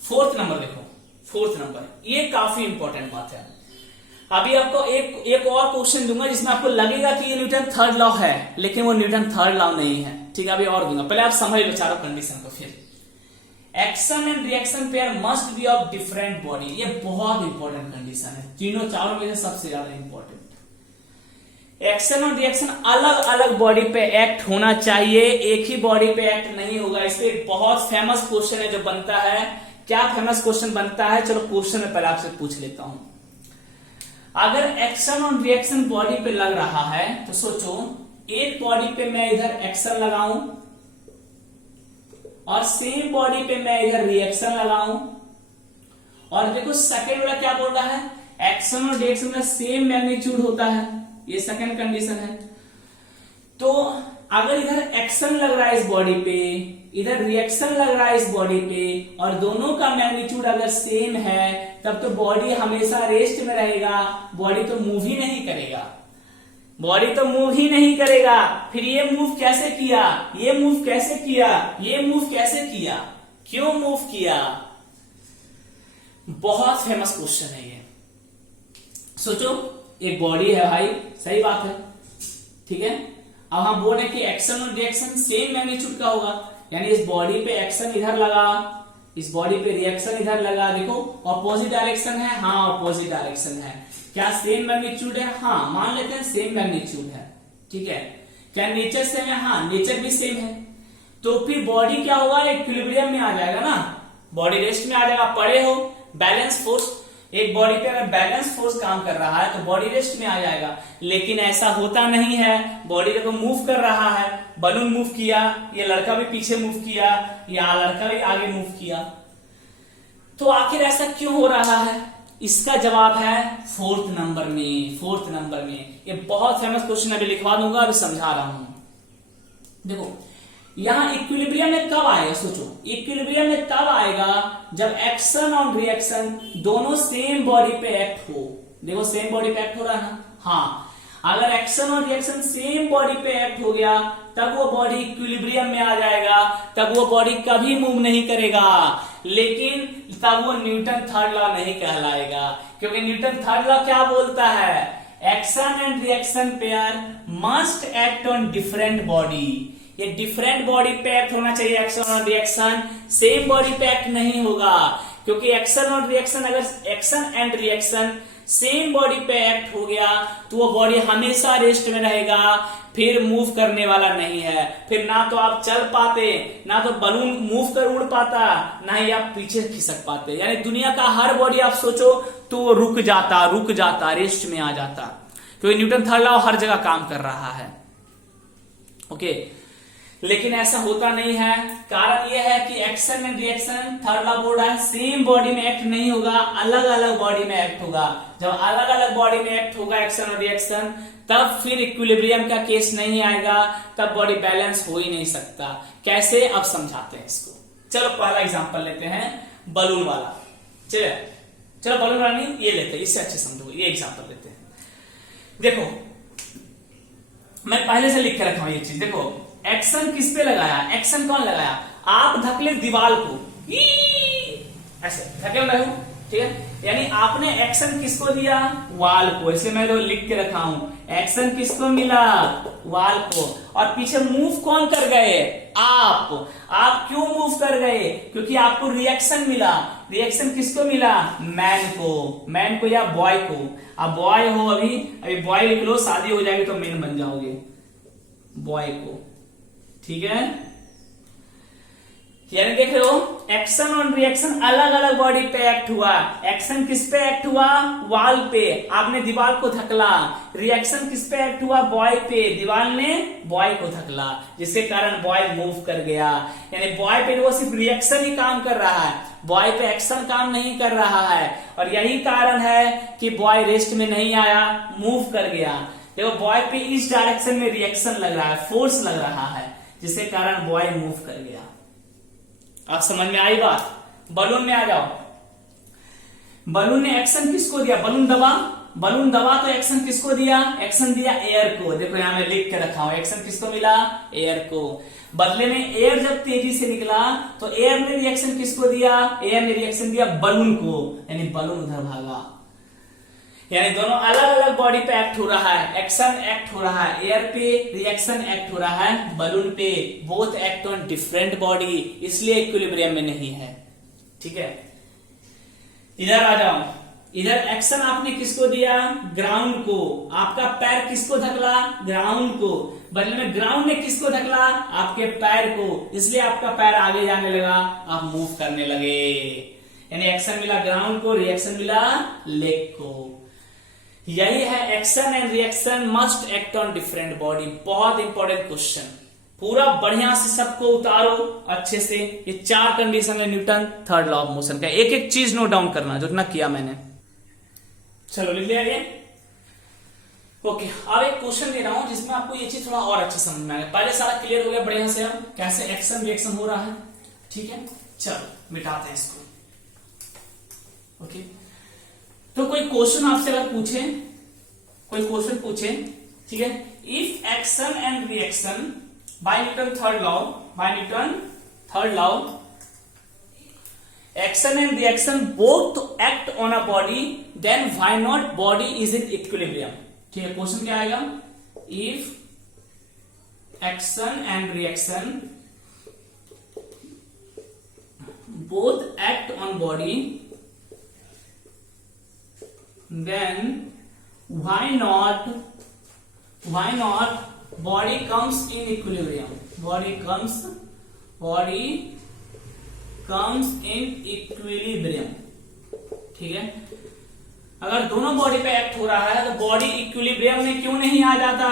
फोर्थ नंबर देखो, फोर्थ नंबर ये काफी इंपॉर्टेंट बात है। अभी आपको एक और क्वेश्चन दूंगा जिसमें आपको लगेगा कि ये न्यूटन थर्ड लॉ है, लेकिन वो न्यूटन थर्ड लॉ नहीं है, ठीक है। अभी और दूंगा, पहले आप समझ लो चारों कंडीशन को। फिर action and reaction pair must be of different body, ये बहुत इंपॉर्टेंट कंडीशन है, तीनों चारों में से सबसे ज्यादा इंपॉर्टेंट। एक्शन और रिएक्शन अलग अलग बॉडी पे एक्ट होना चाहिए, एक ही बॉडी पे एक्ट नहीं होगा। इस पे एक बहुत फेमस क्वेश्चन है जो बनता है। क्या फेमस क्वेश्चन बनता है? चलो क्वेश्चन में पहले आपसे पूछ लेता हूं। अगर एक्शन और रिएक्शन बॉडी पे लग रहा है तो सोचो, एक बॉडी पे मैं इधर एक्शन लगाऊं और सेम बॉडी पे मैं इधर रिएक्शन लगाऊं, और देखो सेकंड वाला क्या बोल रहा है? एक्शन और रिएक्शन का सेम मैग्नीट्यूड होता है, ये सेकंड कंडीशन है। तो अगर इधर एक्शन लग रहा है इस बॉडी पे, इधर रिएक्शन लग रहा है इस बॉडी पे, और दोनों का मैग्नीट्यूड अगर सेम है, तब तो बॉडी हमेशा रेस्ट में रहेगा, बॉडी तो मूव ही नहीं करेगा, बॉडी तो मूव ही नहीं करेगा। फिर ये मूव कैसे किया? ये मूव कैसे किया? ये मूव कैसे किया? क्यों मूव किया? बहुत फेमस क्वेश्चन है ये। सोचो, एक बॉडी है भाई, सही बात है, ठीक है। अब हम बोल रहे हैं कि एक्शन और रिएक्शन सेम मैग्नीट्यूड का होगा, यानी इस बॉडी पे एक्शन इधर लगा, इस बॉडी पे रिएक्शन इधर लगा। देखो ऑपोजिट डायरेक्शन है, हाँ ऑपोजिट डायरेक्शन है। क्या सेम मैग्नीट्यूड है? हाँ मान लेते हैं सेम मैग्नीट्यूड है, ठीक है। क्या नेचर सेम है? हाँ नेचर भी सेम है। तो फिर बॉडी क्या होगा? इक्विलिब्रियम में आ जाएगा ना, बॉडी रेस्ट में आ जाएगा। पड़े हो बैलेंस फोर्स, एक बॉडी पे अगर बैलेंस फोर्स काम कर रहा है तो बॉडी रेस्ट में आ जाएगा। लेकिन ऐसा होता नहीं है, बॉडी देखो मूव कर रहा है, बलून मूव किया, ये लड़का भी पीछे मूव किया, या लड़का भी आगे मूव किया। तो आखिर ऐसा क्यों हो रहा है? इसका जवाब है फोर्थ नंबर में। फोर्थ नंबर में ये बहुत फेमस क्वेश्चन अभी लिखवा दूंगा, अभी समझा रहा हूं। देखो यहां इक्विलिब्रियम में कब आएगा? सोचो, इक्विलिब्रियम में तब आएगा जब एक्शन और रिएक्शन दोनों सेम बॉडी पे एक्ट हो। देखो सेम बॉडी पे एक्ट हो रहा है ना, हाँ। अगर एक्शन और रिएक्शन सेम बॉडी पे एक्ट हो गया तब वो बॉडी इक्विलिब्रियम में आ जाएगा, तब वो बॉडी कभी मूव नहीं करेगा। लेकिन तब वो न्यूटन थर्ड लॉ नहीं कहलाएगा, क्योंकि न्यूटन थर्ड लॉ क्या बोलता है? Action and reaction pair must act on different body. ये डिफरेंट बॉडी पे एक्ट होना चाहिए, एक्शन और रिएक्शन सेम बॉडी पे एक्ट नहीं होगा, क्योंकि एक्शन और रिएक्शन, अगर action and reaction same body पे एक्ट हो गया तो वो बॉडी हमेशा रेस्ट में रहेगा, फिर मूव करने वाला नहीं है। फिर ना तो आप चल पाते, ना तो बलून मूव कर उड़ पाता, ना ही आप पीछे खिसक पाते। यानी दुनिया का हर बॉडी आप सोचो तो वो रुक जाता, रेस्ट में आ जाता, क्योंकि न्यूटन थर्ड लॉ हर जगह काम कर रहा है। ओके, लेकिन ऐसा होता नहीं है। कारण यह है कि action and reaction third law बोल रहा है सेम बॉडी में एक्ट नहीं होगा, अलग अलग बॉडी में एक्ट होगा। जब अलग अलग बॉडी में एक्ट होगा एक्शन और रिएक्शन, तब फिर इक्विलिब्रियम का केस नहीं आएगा, तब बॉडी बैलेंस हो ही नहीं सकता। कैसे, अब समझाते हैं इसको। चलो पहला एग्जांपल लेते हैं, बलून वाला। चलो बलून वाला नहीं, ये लेते हैं, इससे अच्छे समझो। ये एग्जांपल लेते हैं। देखो मैं पहले से लिख के रखा हूं ये चीज। देखो एक्शन किस पे लगाया, एक्शन कौन लगाया, आप धकेले दीवार को, ऐसे धकेल रहे हो, ठीक है। यानी आपने एक्शन किसको दिया, वाल को, इसलिए मैं तो लिख के रखा हूं। एक्शन किसको मिला, वाल को। और पीछे मूव कौन कर गए, आप क्यों मूव कर गए, क्योंकि आपको रिएक्शन मिला। रिएक्शन किसको मिला, मैन को या बॉय को। अब बॉय हो, अभी बॉय लिख लो, शादी हो जाएगी तो मैन बन जाओगे, बॉय को, ठीक है। यानी देख रहे हो एक्शन और रिएक्शन अलग अलग बॉडी पे एक्ट हुआ। एक्शन किस पे एक्ट हुआ, वॉल पे, आपने दीवार को धकला। रिएक्शन किस पे एक्ट हुआ, बॉय पे, दीवार ने बॉय को धकला, जिसके कारण बॉय मूव कर गया। यानी बॉय पे वो सिर्फ रिएक्शन ही काम कर रहा है, बॉय पे एक्शन काम नहीं कर रहा है। और यही कारण है कि बॉय रेस्ट में नहीं आया, मूव कर गया। देखो बॉय पे इस डायरेक्शन में रिएक्शन लग रहा है, फोर्स लग रहा है, जिसके कारण बॉय मूव कर गया। आप समझ में आई बात। बलून में आ जाओ। बलून ने एक्शन किसको दिया, बलून दबा तो एक्शन किसको दिया, एक्शन दिया एयर को। देखो यहां मैं लिख के रखा हूं, एक्शन किसको मिला, एयर को। बदले में एयर जब तेजी से निकला तो एयर ने रिएक्शन किसको दिया, एयर ने रिएक्शन दिया बलून को, यानी बलून उधर भागा। यानी दोनों अलग अलग बॉडी पे एक्ट हो रहा है, एक्शन एक्ट हो रहा है एयर पे, रिएक्शन एक्ट हो रहा है बलून पे। Both act on different body, इसलिए इक्विलिब्रियम में नहीं है, ठीक है। इधर आ जाओ। इधर एक्शन आपने किसको दिया, ग्राउंड को। आपका पैर किसको धकला, ग्राउंड को। बदले में ग्राउंड ने किसको धकला, आपके पैर को, इसलिए आपका पैर आगे जाने लगा, आप मूव करने लगे। यानी एक्शन मिला ग्राउंड को, रिएक्शन मिला लेग को। यही है action and reaction must act on different body. बहुत इंपॉर्टेंट क्वेश्चन, पूरा बढ़िया से सबको उतारो अच्छे से। ये 4 कंडीशन है Newton third law of motion का। एक एक चीज नोट डाउन करना जो ना किया मैंने। चलो लिख लिया ये। ओके, अब एक क्वेश्चन दे रहा हूं जिसमें आपको ये चीज थोड़ा और अच्छे समझ में आएगा। पहले सारा क्लियर हो गया बढ़िया से, अब कैसे एक्शन रिएक्शन हो रहा है, ठीक है। चलो मिटाते हैं इसको। ओके, तो कोई क्वेश्चन आपसे अगर पूछे, कोई क्वेश्चन पूछे, ठीक है, if action and reaction by Newton third law action and reaction both act on a body, then why not body is in equilibrium. ठीक है, क्वेश्चन क्या आएगा, if action and reaction both act on body, then why not body comes in equilibrium, body comes in equilibrium। ठीक है, अगर दोनों body पे act हो रहा है तो बॉडी इक्विलिब्रियम में क्यों नहीं आ जाता,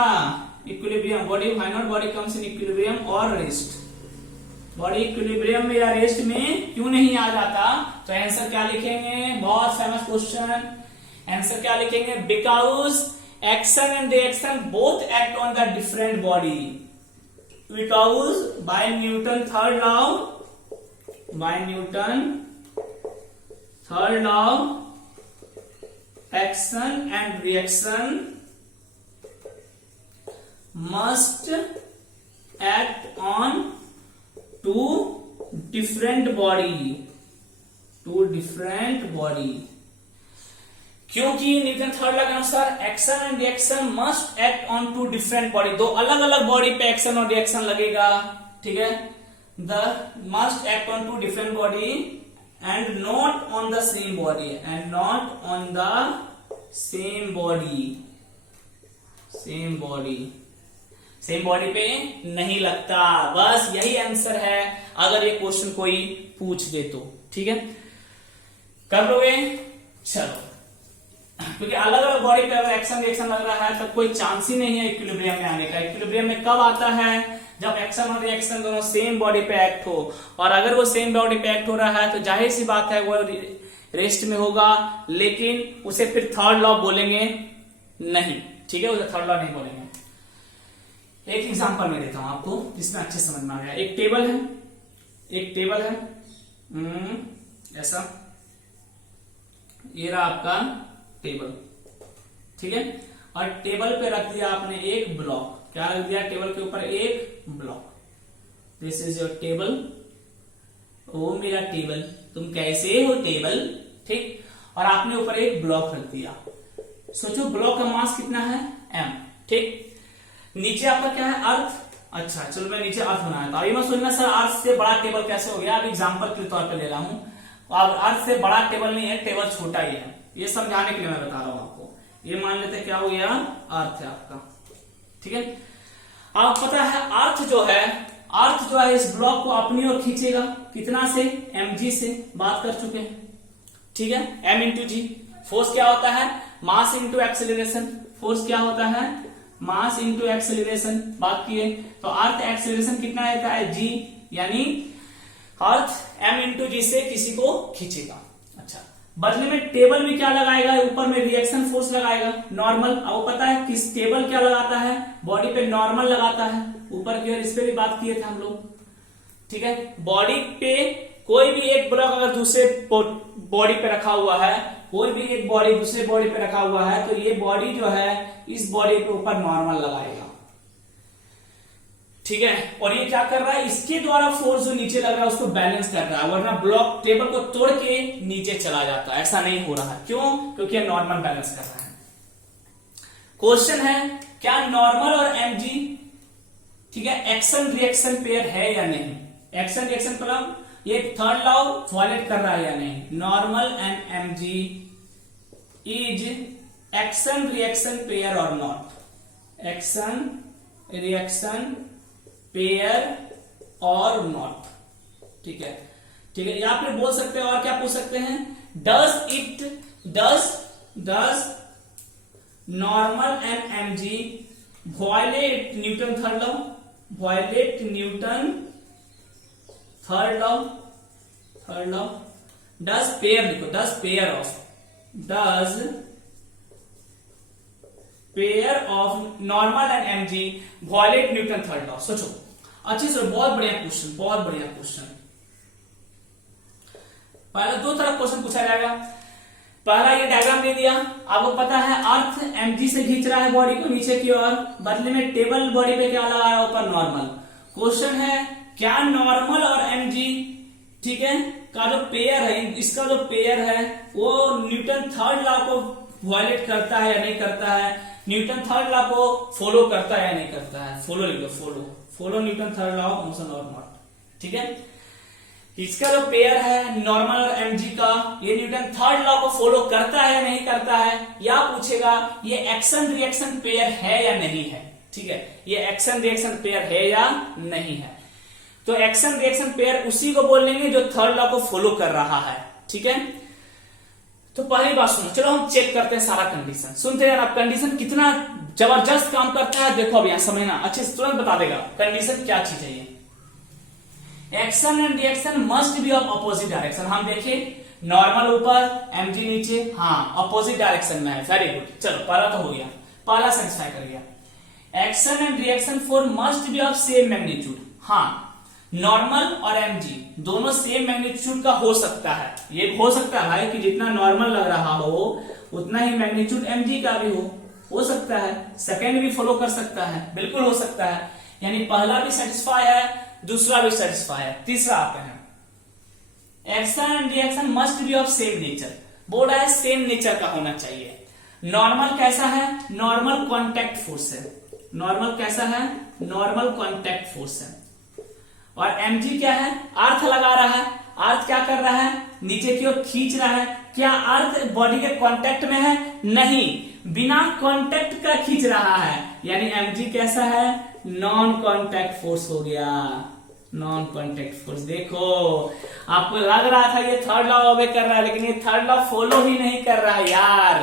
equilibrium body, why not body comes in equilibrium और रेस्ट, बॉडी इक्विलिब्रियम में या रेस्ट में क्यों नहीं आ जाता। तो आंसर क्या लिखेंगे, बहुत फेमस क्वेश्चन, आंसर क्या लिखेंगे, because action and reaction both act on the different body, because by Newton third law action and reaction must act on two different body, क्योंकि न्यूटन थर्ड लॉ के अनुसार action and reaction must act on two different body, दो अलग अलग body पे action और reaction लगेगा, ठीक है। The must act on two different body and not on the same body, and not on the same body, same body पे नहीं लगता। बस यही आंसर है अगर ये क्वेश्चन कोई पूछ दे तो, ठीक है। कर लोगे? चलो, क्योंकि अलग अलग बॉडी पे अगर एक्शन रिएक्शन लग रहा है तो कोई चांस ही नहीं है इक्विलिब्रियम में आने का। इक्विलिब्रियम में कब आता है? जब एक्शन और रिएक्शन दोनों सेम बॉडी पे एक्ट हो, और अगर वो सेम बॉडी पे एक्ट हो रहा है तो जाहिर सी बात है वो रेस्ट में होगा, लेकिन उसे फिर थर्ड लॉ बोलेंगे नहीं, ठीक है, उसे थर्ड लॉ नहीं बोलेंगे। एक एग्जांपल मैं देता हूं आपको जिसमें अच्छे समझ में आ गया। एक टेबल है, ऐसा, ये रहा आपका टेबल, ठीक है, और टेबल पे रख दिया आपने एक ब्लॉक। क्या रख दिया? टेबल के ऊपर एक block. This is your table. ओ मेरा टेबल, तुम कैसे हो टेबल, ठीक। और आपने ऊपर एक ब्लॉक रख दिया। सोचो ब्लॉक का मास कितना है? m, ठीक। नीचे आपका क्या है? अर्थ। अच्छा, चलो मैं नीचे अर्थ बनाया था। अभी मैं सोचना सर अर्थ से बड़ा टेबल कैसे हो गया? अब एग्जांपल के तौर पे ले रहा हूं। अब अर्थ से बड़ा टेबल नहीं है, टेबल छोटा ही है, ये समझाने के लिए मैं बता रहा हूं आपको। ये मान लेते हैं क्या हो गया? अर्थ है आपका, ठीक है। आप पता है अर्थ जो है इस ब्लॉक को अपनी ओर खींचेगा, कितना से? mg से, बात कर चुके हैं, ठीक है। m इंटू जी। फोर्स क्या होता है? Mass into acceleration. फोर्स क्या होता है? मास इंटू एक्सेलरेशन, बात किए। तो अर्थ एक्सेलरेशन कितना रहता है? g, यानी अर्थ m इंटू जी से किसी को खींचेगा। अच्छा, बदले में टेबल में क्या लगाएगा? ऊपर में रिएक्शन फोर्स लगाएगा, नॉर्मल। अब पता है किस टेबल क्या लगाता है? बॉडी पे नॉर्मल लगाता है, ऊपर की ओर। इस पे भी बात किए थे हम लोग, ठीक है। बॉडी पे कोई भी एक ब्लॉक अगर दूसरे बॉडी पे रखा हुआ है, कोई भी एक बॉडी दूसरे बॉडी पे रखा हुआ है, तो ये बॉडी जो है इस बॉडी के ऊपर नॉर्मल लगाएगा, ठीक है। और ये क्या कर रहा है? इसके द्वारा फोर्स जो नीचे लग रहा है उसको बैलेंस कर रहा है, वरना ब्लॉक टेबल को तोड़ के नीचे चला जाता है। ऐसा नहीं हो रहा है, क्यों? क्योंकि ये नॉर्मल बैलेंस कर रहा है। क्वेश्चन है क्या नॉर्मल और mg, ठीक है, एक्शन रिएक्शन पेयर है या नहीं? एक्शन रिएक्शन मतलब ये थर्ड लॉ वायलेट कर रहा है या नहीं? Normal and mg is action reaction pair और नॉट? एक्शन रिएक्शन पेयर और नॉट, ठीक है, ठीक है। या फिर बोल सकते हैं, और क्या पूछ सकते हैं? Does normal and mg violate Newton third law? Violate Newton third law. Does pair लिखो, does pair of normal and mg violate Newton third law. सोचो अच्छे से, बहुत बढ़िया क्वेश्चन। पहले दो तरह क्वेश्चन पूछा जाएगा। पहला ये डायग्राम दे दिया, आपको पता है अर्थ mg से खींच रहा है बॉडी को नीचे की ओर, बदले में टेबल बॉडी पे क्या लगा रहा है? ऊपर नॉर्मल। क्वेश्चन है क्या नॉर्मल और mg, ठीक है, का जो पेयर है, इसका जो पेयर है वो न्यूटन थर्ड लॉ को वायलेट करता है या नहीं करता है? न्यूटन थर्ड लॉ को फॉलो करता है या नहीं करता है? फॉलो लिख लो, follow Newton third law of motion और नॉट, ठीक है। इसका जो पेयर है नॉर्मल और mg का, ये न्यूटन थर्ड लॉ को फॉलो करता है या नहीं करता है? या पूछेगा ये एक्शन रिएक्शन पेयर है या नहीं है, ठीक है, ये एक्शन रिएक्शन पेयर है या नहीं है। तो एक्शन रिएक्शन पेयर उसी को बोलेंगे जो थर्ड लॉ को फॉलो कर रहा है, ठीक है। तो पहली बात सुनो, चलो हम चेक करते हैं सारा कंडीशन। सुनते हैं आप, कंडीशन कितना जबरदस्त काम करता है, देखो अब यहां समझना अच्छे से, तुरंत बता देगा कंडीशन क्या चीज है ये। Action and reaction must be of opposite direction. हम देखे नॉर्मल ऊपर, mg नीचे, हाँ अपोजिट डायरेक्शन में है, वेरी गुड। चलो पहला तो हो गया, पहला सेटिस्फाई कर गया। Action and reaction four must be of same magnitude. हाँ, नॉर्मल और mg दोनों सेम मैग्नीट्यूड का हो सकता है। ये हो सकता है कि जितना नॉर्मल लग रहा हो उतना ही मैग्नीट्यूड mg का भी हो सकता है। सेकेंड भी फॉलो कर सकता है, बिल्कुल हो सकता है। यानी पहला भी सेटिस्फाई है, दूसरा भी सेटिस्फाई है। तीसरा आते हैं action and reaction must be of same nature. बोल रहा है सेम नेचर का होना चाहिए। नॉर्मल कैसा है? नॉर्मल कॉन्टैक्ट फोर्स है। नॉर्मल कैसा है? नॉर्मल कॉन्टैक्ट फोर्स है। और mg क्या है? अर्थ लगा रहा है। अर्थ क्या कर रहा है? नीचे की ओर खींच रहा है। क्या अर्थ बॉडी के कांटेक्ट में है? नहीं, बिना कांटेक्ट का खींच रहा है। यानी mg कैसा है? नॉन कांटेक्ट फोर्स हो गया। Non contact force. देखो आपको लग रहा था ये थर्ड लॉ ओबे कर रहा है, लेकिन ये थर्ड लॉ फॉलो ही नहीं कर रहा यार।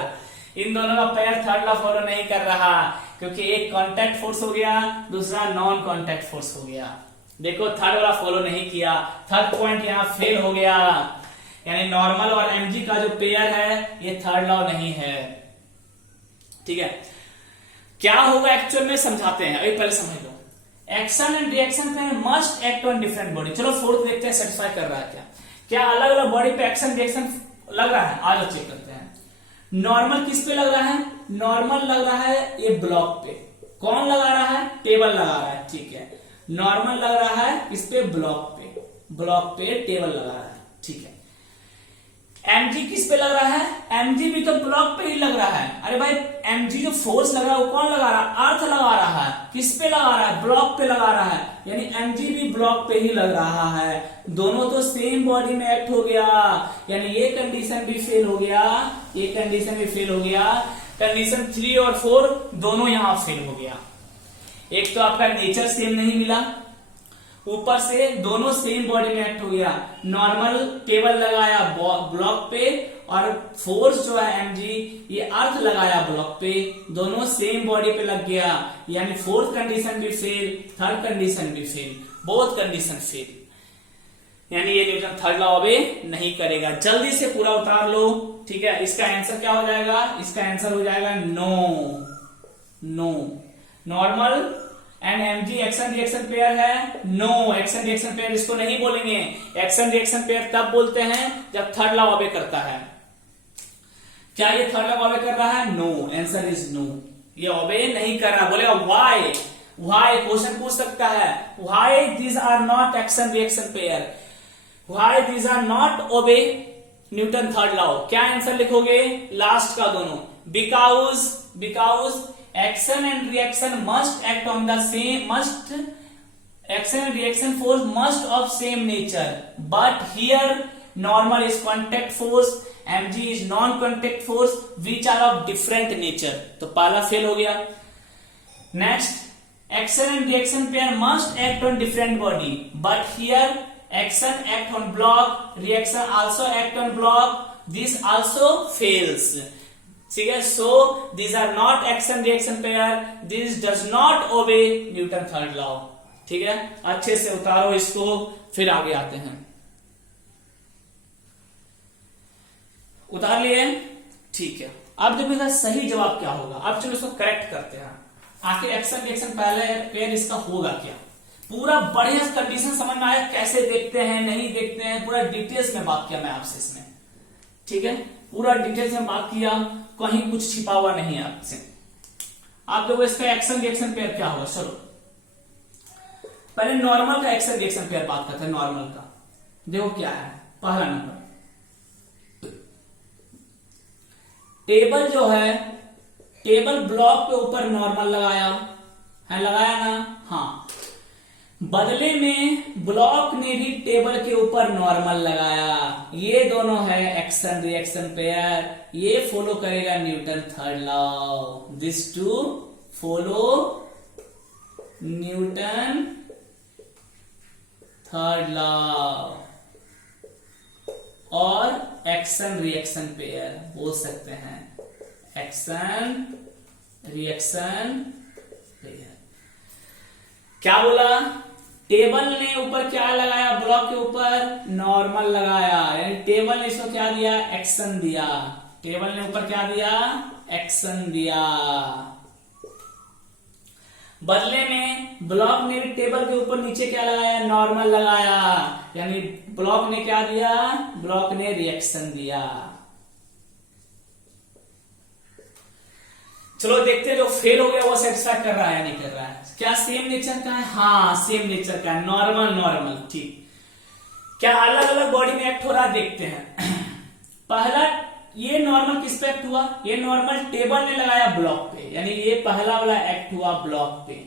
इन दोनों का पेयर थर्ड लॉ फॉलो नहीं कर रहा, क्योंकि एक कांटेक्ट फोर्स हो गया, दूसरा नॉन कांटेक्ट फोर्स हो गया। देखो थर्ड वाला फॉलो नहीं किया, थर्ड पॉइंट यहाँ फेल हो गया। यानी नॉर्मल और mg का जो पेयर है ये थर्ड लॉ नहीं है। ठीक है, क्या होगा एक्चुअल में समझाते हैं, अभी पहले समझ लो। एक्शन एंड रिएक्शन पे must act on different body. चलो फोर्थ देखते हैं सेटिस्फाई कर रहा है क्या। क्या अलग अलग बॉडी पे एक्शन रिएक्शन लग रहा है? आज चेक करते हैं। नॉर्मल किस पे लग रहा है? नॉर्मल लग रहा है ये ब्लॉक पे। कौन लगा रहा है? टेबल लगा रहा है। ठीक है, नॉर्मल लग रहा है इस पे ब्लॉक पे, ब्लॉक पे टेबल लगा रहा है। ठीक है, mg किस पे लग रहा है? mg भी तो ब्लॉक पे ही लग रहा है। अरे भाई mg जो फोर्स लग रहा है वो कौन लगा रहा है? अर्थ लगा रहा है। किस पे लगा रहा है? ब्लॉक पे लगा रहा है। यानी mg भी ब्लॉक पे ही लग रहा है। दोनों तो सेम बॉडी में एक्ट हो गया, यानी ये कंडीशन भी फेल हो गया, ये कंडीशन भी फेल हो गया। कंडीशन 3 और 4 दोनों यहां फेल हो गया। एक तो आपका नेचर सेम नहीं मिला, ऊपर से दोनों सेम बॉडी में एक्ट हो गया। नॉर्मल टेबल लगाया ब्लॉक पे और फोर्स जो है mg ये अर्थ लगाया ब्लॉक पे, दोनों सेम बॉडी पे लग गया। यानी फोर्थ कंडीशन भी फेल, थर्ड कंडीशन भी फेल, बोथ कंडीशन फेल। यानी ये न्यूटन थर्ड लॉ ऑबे नहीं करेगा। जल्दी से पूरा उतार लो। ठीक है, इसका आंसर क्या हो जाएगा? इसका आंसर हो जाएगा no. No, normal and mg action reaction pair है? नो, एक्शन रिएक्शन पेयर इसको नहीं बोलेंगे। एक्शन रिएक्शन पेयर तब बोलते हैं जब थर्ड लॉ ऑबे करता है। क्या ये थर्ड लॉ ऑबे कर रहा है? नो, आंसर इज नो, ये ऑबे नहीं कर रहा। बोलेगा व्हाई? व्हाई क्वेश्चन पूछ सकता है, why these are not action reaction pair, why these are not obey Newton third law. क्या आंसर लिखोगे? लास्ट का दोनों। Because action and reaction must act on the same action and reaction force must of same nature, but here normal is contact force, mg is non contact force which are of different nature। तो पहला fail हो गया। Next, action and reaction pair must act on different body, but here action act on block, reaction also act on block, this also fails। ठीक है, सो these are not action reaction pair, this does not obey Newton third law. ठीक है, अच्छे से उतारो इसको, फिर आगे आते हैं। उतार लिए? ठीक है, अब जब इसका सही जवाब क्या होगा, अब चलो इसको करेक्ट करते हैं। आखिर एक्शन रिएक्शन पहले पेयर इसका होगा क्या? पूरा बढ़िया कंडीशन समझ में आया, कैसे देखते हैं नहीं देखते हैं, पूरा डिटेल्स में बात किया मैं आपसे इसमें। ठीक है, पूरा डिटेल्स में बात किया, कहीं कुछ छिपा हुआ नहीं है आपसे। आप देखो इसका एक्शन रिएक्शन पेयर क्या होगा। चलो पहले नॉर्मल का एक्शन रिएक्शन पेयर बात करते हैं। नॉर्मल का देखो क्या है। पहला नंबर, टेबल जो है, टेबल ब्लॉक के ऊपर नॉर्मल लगाया है, लगाया ना? हाँ, बदले में ब्लॉक ने भी टेबल के ऊपर नॉर्मल लगाया। ये दोनों है एक्शन रिएक्शन पेयर, ये फॉलो करेगा Newton third law. This two follow Newton third law और एक्शन रिएक्शन पेयर बोल सकते हैं। एक्शन रिएक्शन पेयर क्या बोला? टेबल ने ऊपर क्या लगाया? ब्लॉक के ऊपर नॉर्मल लगाया, यानी टेबल ने इसको क्या दिया? एक्शन दिया। टेबल ने ऊपर क्या दिया? एक्शन दिया। बदले में ब्लॉक ने टेबल के ऊपर नीचे क्या लगाया? नॉर्मल लगाया, यानी ब्लॉक ने क्या दिया? ब्लॉक ने रिएक्शन दिया। चलो देखते हैं जो फेल हो गया वो सेटिस्फाई कर रहा है या नहीं कर रहा है। क्या सेम नेचर का है? हाँ सेम नेचर का है, नॉर्मल नॉर्मल। ठीक, क्या अलग अलग बॉडी में एक्ट हो रहा है देखते हैं। पहला ये नॉर्मल किस पे एक्ट हुआ, ये नॉर्मल टेबल ने लगाया ब्लॉक पे, यानी ये पहला वाला एक्ट हुआ ब्लॉक पे।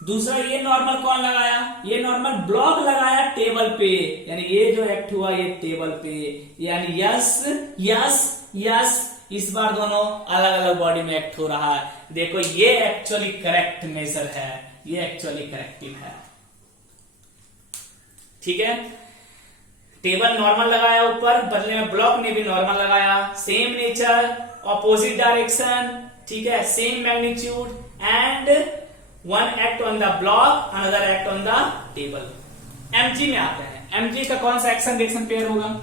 दूसरा ये नॉर्मल कौन लगाया, ये नॉर्मल ब्लॉक लगाया टेबल पे, यानी ये जो एक्ट हुआ ये टेबल पे, यानी यस यस यस, इस बार दोनों अलग अलग बॉडी में एक्ट हो रहा है। देखो ये एक्चुअली करेक्ट मेजर है, ये एक्चुअली करेक्टिव है। ठीक है, टेबल नॉर्मल लगाया ऊपर, बदले में ब्लॉक ने भी नॉर्मल लगाया, सेम नेचर, ऑपोजिट डायरेक्शन, ठीक है, same magnitude, and one act on the block, another act on the table. MG में आते हैं, एमजी का कौन सा एक्शन रिएक्शन पेयर होगा,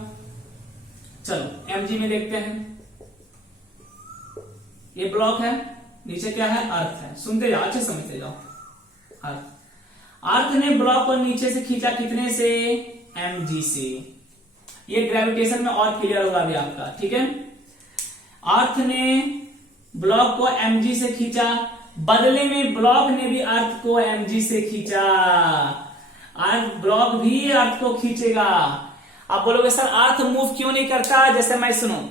चलो एमजी में देखते हैं। ये ब्लॉक है, नीचे क्या है, अर्थ है, सुनते जाओ, अच्छे समझते जाओ। अर्थ, अर्थ ने ब्लॉक को नीचे से खींचा, कितने से, mg से। ये ग्रेविटेशन में और क्लियर होगा अभी आपका, ठीक है। अर्थ ने ब्लॉक को mg से खींचा, बदले में ब्लॉक ने भी अर्थ को mg से खींचा, अर्थ ब्लॉक भी अर्थ को खींचेगा। आप बोलोगे सर अर्थ मूव क्यों नहीं करता, जैसे मैं सुनो,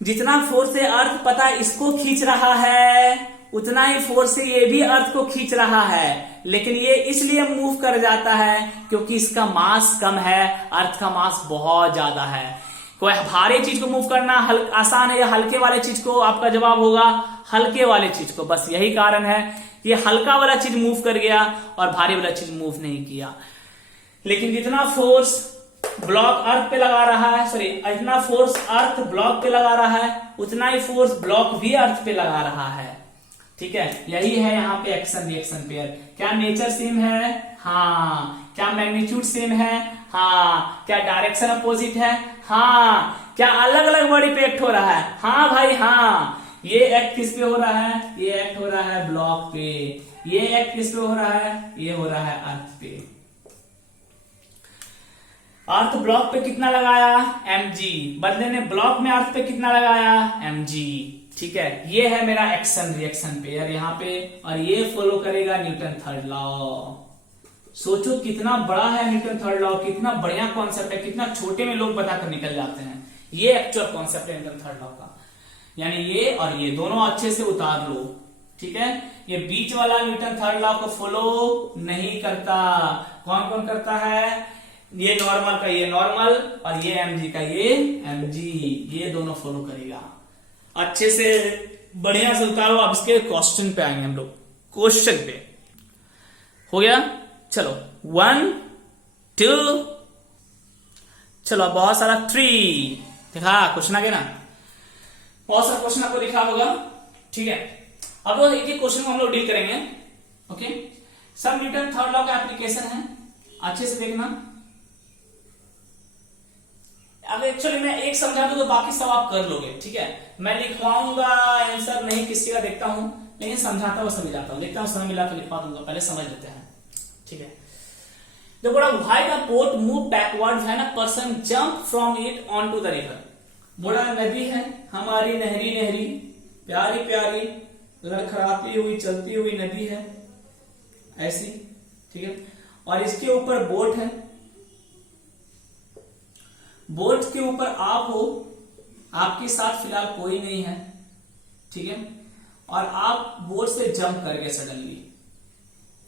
जितना फोर्स से अर्थ पता इसको खींच रहा है, उतना ही फोर्स से ये भी अर्थ को खींच रहा है, लेकिन ये इसलिए मूव कर जाता है क्योंकि इसका मास कम है, अर्थ का मास बहुत ज्यादा है। कोई भारी चीज को मूव करना आसान है या हल्के वाले चीज को, आपका जवाब होगा हल्के वाले चीज को। बस यही कारण है, ये हल्का वाला चीज मूव कर गया और भारी वाला चीज मूव नहीं किया। लेकिन जितना फोर्स ब्लॉक अर्थ पे लगा रहा है, सॉरी, इतना फोर्स अर्थ ब्लॉक पे लगा रहा है, उतना ही फोर्स ब्लॉक भी अर्थ पे लगा रहा है। ठीक है, यही है यहाँ पे एक्शन रिएक्शन पेयर। क्या नेचर सेम है, हाँ। क्या मैग्नीट्यूड सेम है, हाँ। क्या डायरेक्शन अपोजिट है, हाँ। क्या अलग अलग बॉडी पे एक्ट हो रहा है, हाँ भाई हाँ। ये एक्ट किस पे हो रहा है, ये एक्ट हो रहा है ब्लॉक पे। ये एक्ट किस पे हो रहा है, ये हो रहा है अर्थ पे। अर्थ ब्लॉक पे कितना लगाया, mg, बदले में ब्लॉक में अर्थ पे कितना लगाया, mg। ठीक है, ये है मेरा एक्शन रिएक्शन पेयर यहाँ पे, और ये फॉलो करेगा न्यूटन थर्ड लॉ। सोचो कितना बड़ा है न्यूटन थर्ड लॉ, कितना बढ़िया कॉन्सेप्ट है, कितना छोटे में लोग बताकर निकल जाते हैं। ये एक्चुअल कॉन्सेप्ट है न्यूटन थर्ड लॉ का, यानी ये और ये दोनों अच्छे से उतार लो। ठीक है, ये बीच वाला न्यूटन थर्ड लॉ को फॉलो नहीं करता। कौन कौन करता है, ये नॉर्मल का ये नॉर्मल, और ये mg का ये mg, ये दोनों फॉलो करेगा। अच्छे से बढ़िया से उतारो। अब इसके क्वेश्चन पे आएंगे हम लोग, क्वेश्चन पे हो गया। चलो 1 2, चलो बहुत सारा 3 दिखा, क्वेश्चन आ गया ना, बहुत सारा क्वेश्चन आपको दिखा होगा। ठीक है, अब तो एक एक क्वेश्चन को हम लोग डील करेंगे। ओके, सब न्यूटन थर्ड लॉ का एप्लीकेशन है, अच्छे से देखना। अब एक्चुअली मैं एक समझा दूं तो बाकी सब आप कर लोगे। ठीक है, मैं लिखवाऊंगा आंसर नहीं किसी का, देखता हूं, लेकिन समझाता हुआ समझ जाता हूं, देखता हूं समय मिला तो लिखवा दूंगा, पहले समझ लेते हैं। ठीक है, तो बड़ा why the boat move backward when a person jump from it onto the river. बड़ा नदी है हमारी, नहरी नहरी प्यारी प्यारी लड़खड़ाती हुई चलती हुई नदी है ऐसी। ठीक है, और इसके ऊपर बोट है, बोट के ऊपर आप हो, आपके साथ फिलहाल कोई नहीं है। ठीक है, और आप बोट से जंप कर गए सडनली,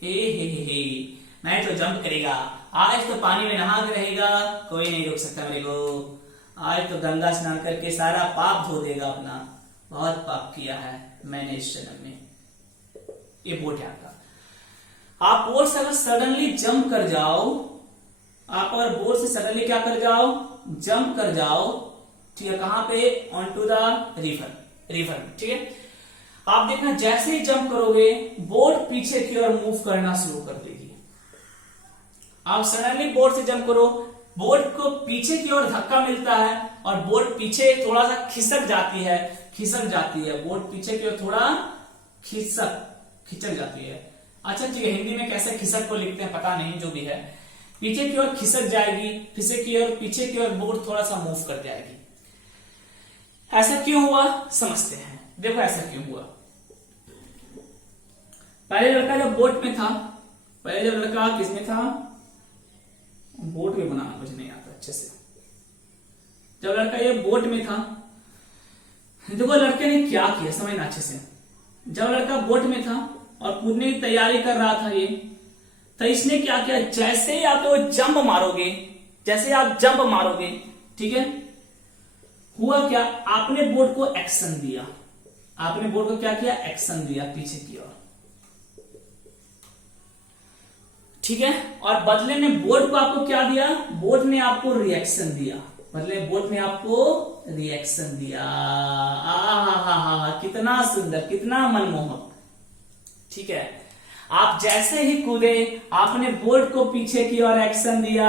हे मैं तो जंप करेगा, आज तो पानी में नहा के रहेगा, कोई नहीं रोक सकता मेरे को, आज तो गंगा स्नान करके सारा पाप धो देगा अपना, बहुत पाप किया है मैंने इस जन्म में। ये बोट है आपका। आप बोट से अगर सडनली जंप कर जाओ, आप अगर बोट से सडनली क्या कर जाओ, जंप कर जाओ। ठीक है, कहां पे, ऑन टू द रिवर। ठीक है, आप देखना जैसे ही जंप करोगे बोट पीछे की ओर मूव करना शुरू कर देगी। आप सडनली बोट से जंप करो, बोट को पीछे की ओर धक्का मिलता है और बोट पीछे थोड़ा सा खिसक जाती है, बोट पीछे की ओर थोड़ा खिसक जाती है। अच्छा ठीक है, हिंदी में कैसे खिसक को लिखते हैं पता नहीं, जो भी है, पीछे की ओर खिसक जाएगी, पीछे की ओर बोट थोड़ा सा मूव कर जाएगी। ऐसा क्यों हुआ समझते हैं। देखो ऐसा क्यों हुआ, पहले लड़का जब बोट में था, पहले जब लड़का किसमें था, बोट में बनाना मुझे नहीं आता अच्छे से, जब लड़का ये बोट में था देखो लड़के ने क्या किया, समझना अच्छे से। जब लड़का बोट में था और कूदने की तैयारी कर रहा था ये, तो इसने क्या किया, जैसे ही आप तो जंप मारोगे, जैसे आप जंप मारोगे, ठीक है, हुआ क्या, आपने बोट को एक्शन दिया, आपने बोट को क्या किया, एक्शन दिया पीछे की ओर, ठीक है। और बदले में बोट को आपको क्या दिया, बोट ने आपको रिएक्शन दिया, बदले बोट ने आपको रिएक्शन दिया। कितना सुंदर, कितना मनमोहक, ठीक है। आप जैसे ही कूदे, आपने बोट को पीछे की ओर एक्शन दिया,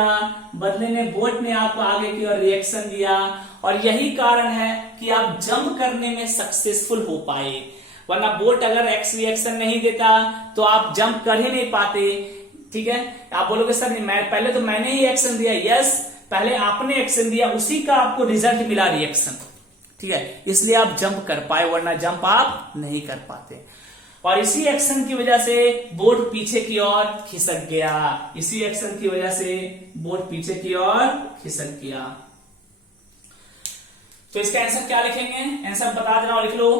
बदले में बोट ने आपको आगे की ओर रिएक्शन दिया, और यही कारण है कि आप जंप करने में सक्सेसफुल हो पाए। वरना बोट अगर रिएक्शन नहीं देता तो आप जंप कर ही नहीं पाते, ठीक है। आप बोलोगे सर मैं पहले तो मैंने ही एक्शन दिया, यस, पहले आपने एक्शन दिया, उसी का आपको रिजल्ट मिला रिएक्शन, ठीक है, इसलिए आप जंप कर पाए, वरना जंप आप नहीं कर पाते। और इसी एक्शन की वजह से बोट पीछे की ओर खिसक गया, इसी एक्शन की वजह से बोट पीछे की ओर खिसक गया। तो इसका आंसर क्या लिखेंगे, आंसर बता देना और लिख लो,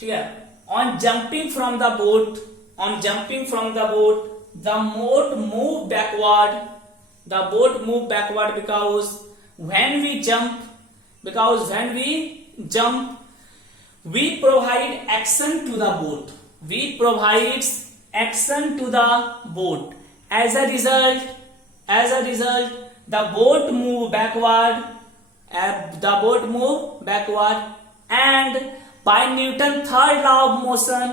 ठीक है। On jumping from the boat, on jumping from the boat the boat move backward, the boat move backward because when we jump we provide action to the boat, we provides action to the boat, as a result the boat move backward, and by Newton third law of motion,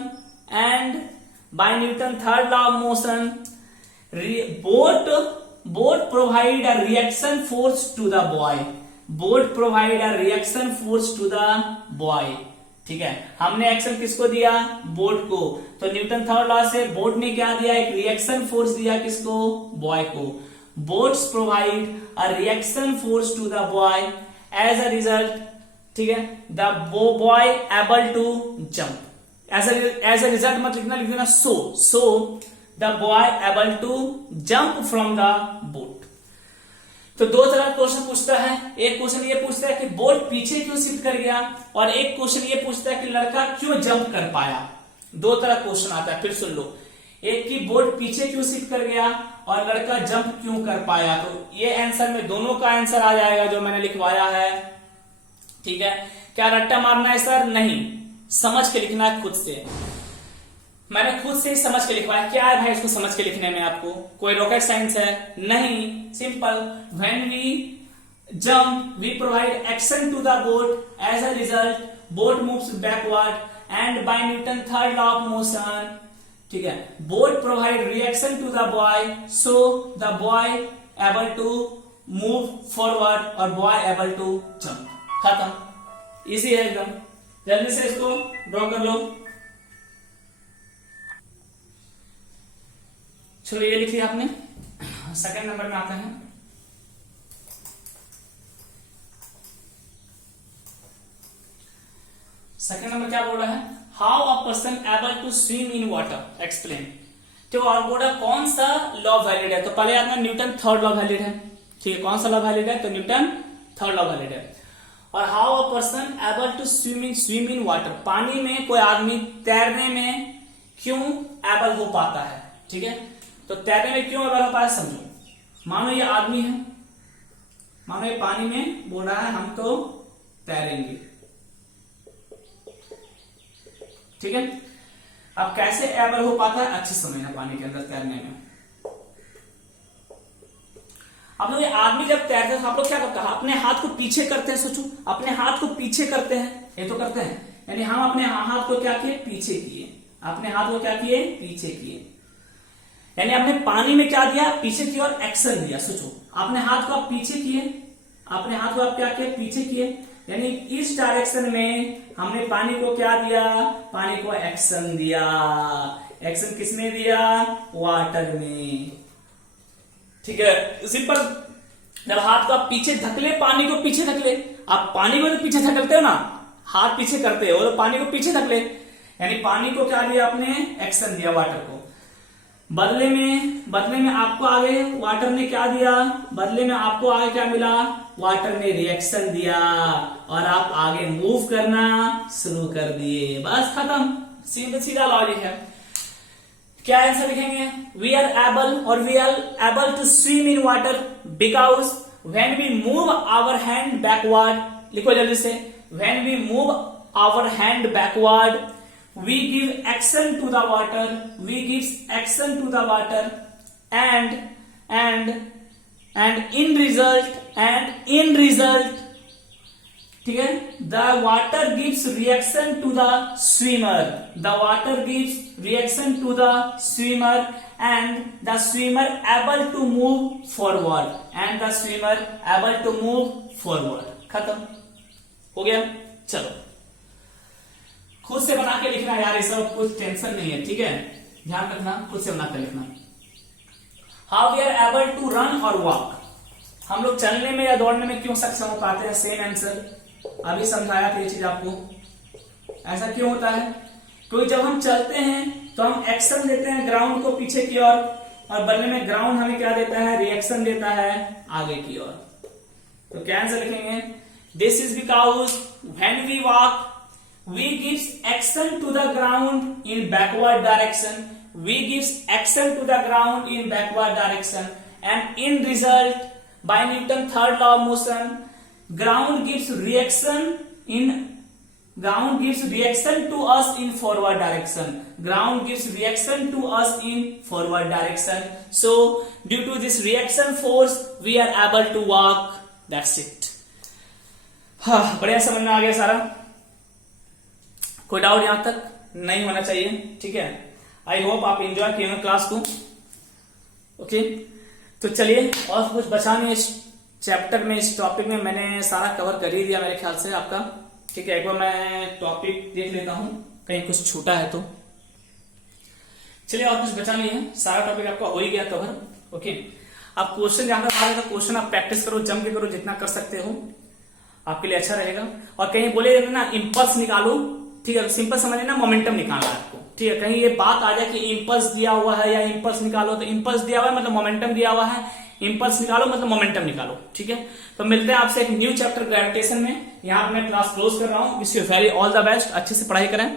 boat provide a reaction force to the boy, boat provide a reaction force to the boy, ठीक है। हमने action किसको दिया, boat को, तो Newton third law से boat ने क्या दिया, एक रिएक्शन फोर्स दिया, किसको, बॉय को। Boats provide a reaction force to the boy, as a result, ठीक है, the boy able to jump, as a result मत लिखना, लिख देना so the boy able to jump from the boat. तो दो तरह क्वेश्चन पूछता है, एक क्वेश्चन ये पूछता है कि बोट पीछे क्यों शिफ्ट कर गया, और एक क्वेश्चन ये पूछता है कि लड़का क्यों जंप कर पाया। दो तरह क्वेश्चन आता है, फिर सुन लो, एक की बोट पीछे क्यों शिफ्ट कर गया और लड़का जंप क्यों कर पाया। तो ये आंसर में दोनों का आंसर आ जाएगा जो मैंने लिखवाया है, ठीक है। क्या रट्टा मारना है सर, नहीं, समझ के लिखना है खुद से, मैंने खुद से ही समझ के लिखवाया। क्या है भाई इसको समझ के लिखने में, आपको कोई रॉकेट साइंस है, नहीं, simple. When we jump we provide action to the boat, as a result boat moves backward and by Newton third law of motion, ठीक है, boat provide reaction to the boy, so the boy able to move forward और boy able to jump. खत्म, easy है एकदम, जल्दी से इसको draw कर लो। चलो ये लिख लिया आपने। सेकंड नंबर में आते हैं, सेकंड नंबर क्या बोल रहा है, how a person able to swim in water, explain. तो और बोल रहा कौन सा लॉ वैलिड है, तो पहले आपने न्यूटन थर्ड लॉ वैलिड है, ठीक है, कौन सा लॉ वैलिड है, तो न्यूटन थर्ड लॉ वैलिड है। और how a person able to swim in water, पानी में कोई आदमी तैरने में क्यों एबल हो पाता है, ठीक है। तो तैरने में क्यों एबल हो पाता है समझो। मानो ये आदमी है, मानो ये पानी में बोल रहा है हम तो तैरेंगे, ठीक है। अब कैसे एबल हो पाता है अच्छे समझना, पानी के अंदर तैरने में। अब लोग ये आदमी जब तैरते हैं तो आप लोग क्या करते हैं, अपने हाथ को पीछे करते हैं, सोचो अपने हाथ को पीछे करते हैं, ये तो करते हैं, यानी हम अपने हाथ को क्या किए, पीछे किए, अपने हाथ को क्या किए, पीछे किए, यानी आपने पानी में क्या दिया, पीछे की ओर एक्शन दिया। सोचो अपने हाथ को आप पीछे किए, अपने हाथ को आप क्या किए, पीछे किए, यानी इस डायरेक्शन में हमने पानी को क्या दिया, पानी को एक्शन दिया। एक्शन किसमें दिया, वाटर में, ठीक है, सिंपल। जब हाथ को आप पीछे धकले, पानी को पीछे धकले, आप पानी को तो पीछे धकलते हो ना, हाथ पीछे करते हो तो पानी को पीछे धकले, यानी पानी को क्या दिया आपने, एक्शन दिया वाटर को। बदले में आपको आगे वाटर ने क्या दिया, बदले में आपको आगे क्या मिला, वाटर ने रिएक्शन दिया और आप आगे मूव करना शुरू कर दिए, बस खत्म, सीधा लॉजिक है। क्या आंसर लिखेंगे, we are able to swim in water because when we move our hand backward, लिखो जल्दी से, when we move our hand backward we give action to the water, we gives action to the water and in result ठीक है, the water gives reaction to the swimmer, the water gives reaction to the swimmer and the swimmer able to move forward, and the swimmer able to move forward, खत्म हो गया। चलो खुद से बना के लिखना यार, ये सब कुछ टेंशन नहीं है, ठीक है, ध्यान रखना, खुद से बना कर लिखना। How we are able to run और वॉक, हम लोग चलने में या दौड़ने में क्यों सक्षम हो पाते हैं, सेम आंसर, अभी समझाया था ये चीज आपको। ऐसा क्यों होता है, क्योंकि जब हम चलते हैं तो हम एक्शन देते हैं ग्राउंड को पीछे की ओर, और बदले में ग्राउंड हमें क्या देता है, रिएक्शन देता है आगे की ओर। तो क्या आंसर लिखेंगे, this is because when we walk we gives action to the ground in backward direction, we gives action to the ground in backward direction, and in result by Newton third law of motion ground gives reaction to us in forward direction, ground gives reaction to us in forward direction, so due to this reaction force we are able to walk, that's it। हाँ, बढ़िया समझ में आ गया सारा, कोई doubt यहां तक नहीं होना चाहिए, ठीक है। आई होप आप एंजॉय किए होंगे क्लास को, ओके। तो चलिए, और कुछ बचा नहीं इस चैप्टर में, इस टॉपिक में मैंने सारा कवर कर ही दिया मेरे ख्याल से आपका, ठीक है। एक बार मैं टॉपिक देख लेता हूं, कहीं कुछ छूटा है तो। चलिए, और कुछ बचा नहीं है, सारा टॉपिक आपका हो ही गया कवर, ओके। आप क्वेश्चन जहां पर आ रहे, क्वेश्चन आप प्रैक्टिस करो, जम के करो, जितना कर सकते हो आपके लिए अच्छा रहेगा। और कहीं बोले ना इंपल्स निकालो, ठीक है, सिंपल समझ लेना, मोमेंटम निकालना है आपको, ठीक है। कहीं ये बात आ जाए कि इंपल्स दिया हुआ है या इंपल्स निकालो, तो इंपल्स दिया हुआ है मतलब मोमेंटम दिया हुआ है, इंपल्स निकालो मतलब मोमेंटम निकालो, ठीक है। तो मिलते हैं आपसे एक न्यू चैप्टर ग्रेविटेशन में। यहां पर मैं क्लास क्लोज कर रहा हूं। Wish you very all the best, अच्छे से पढ़ाई करें।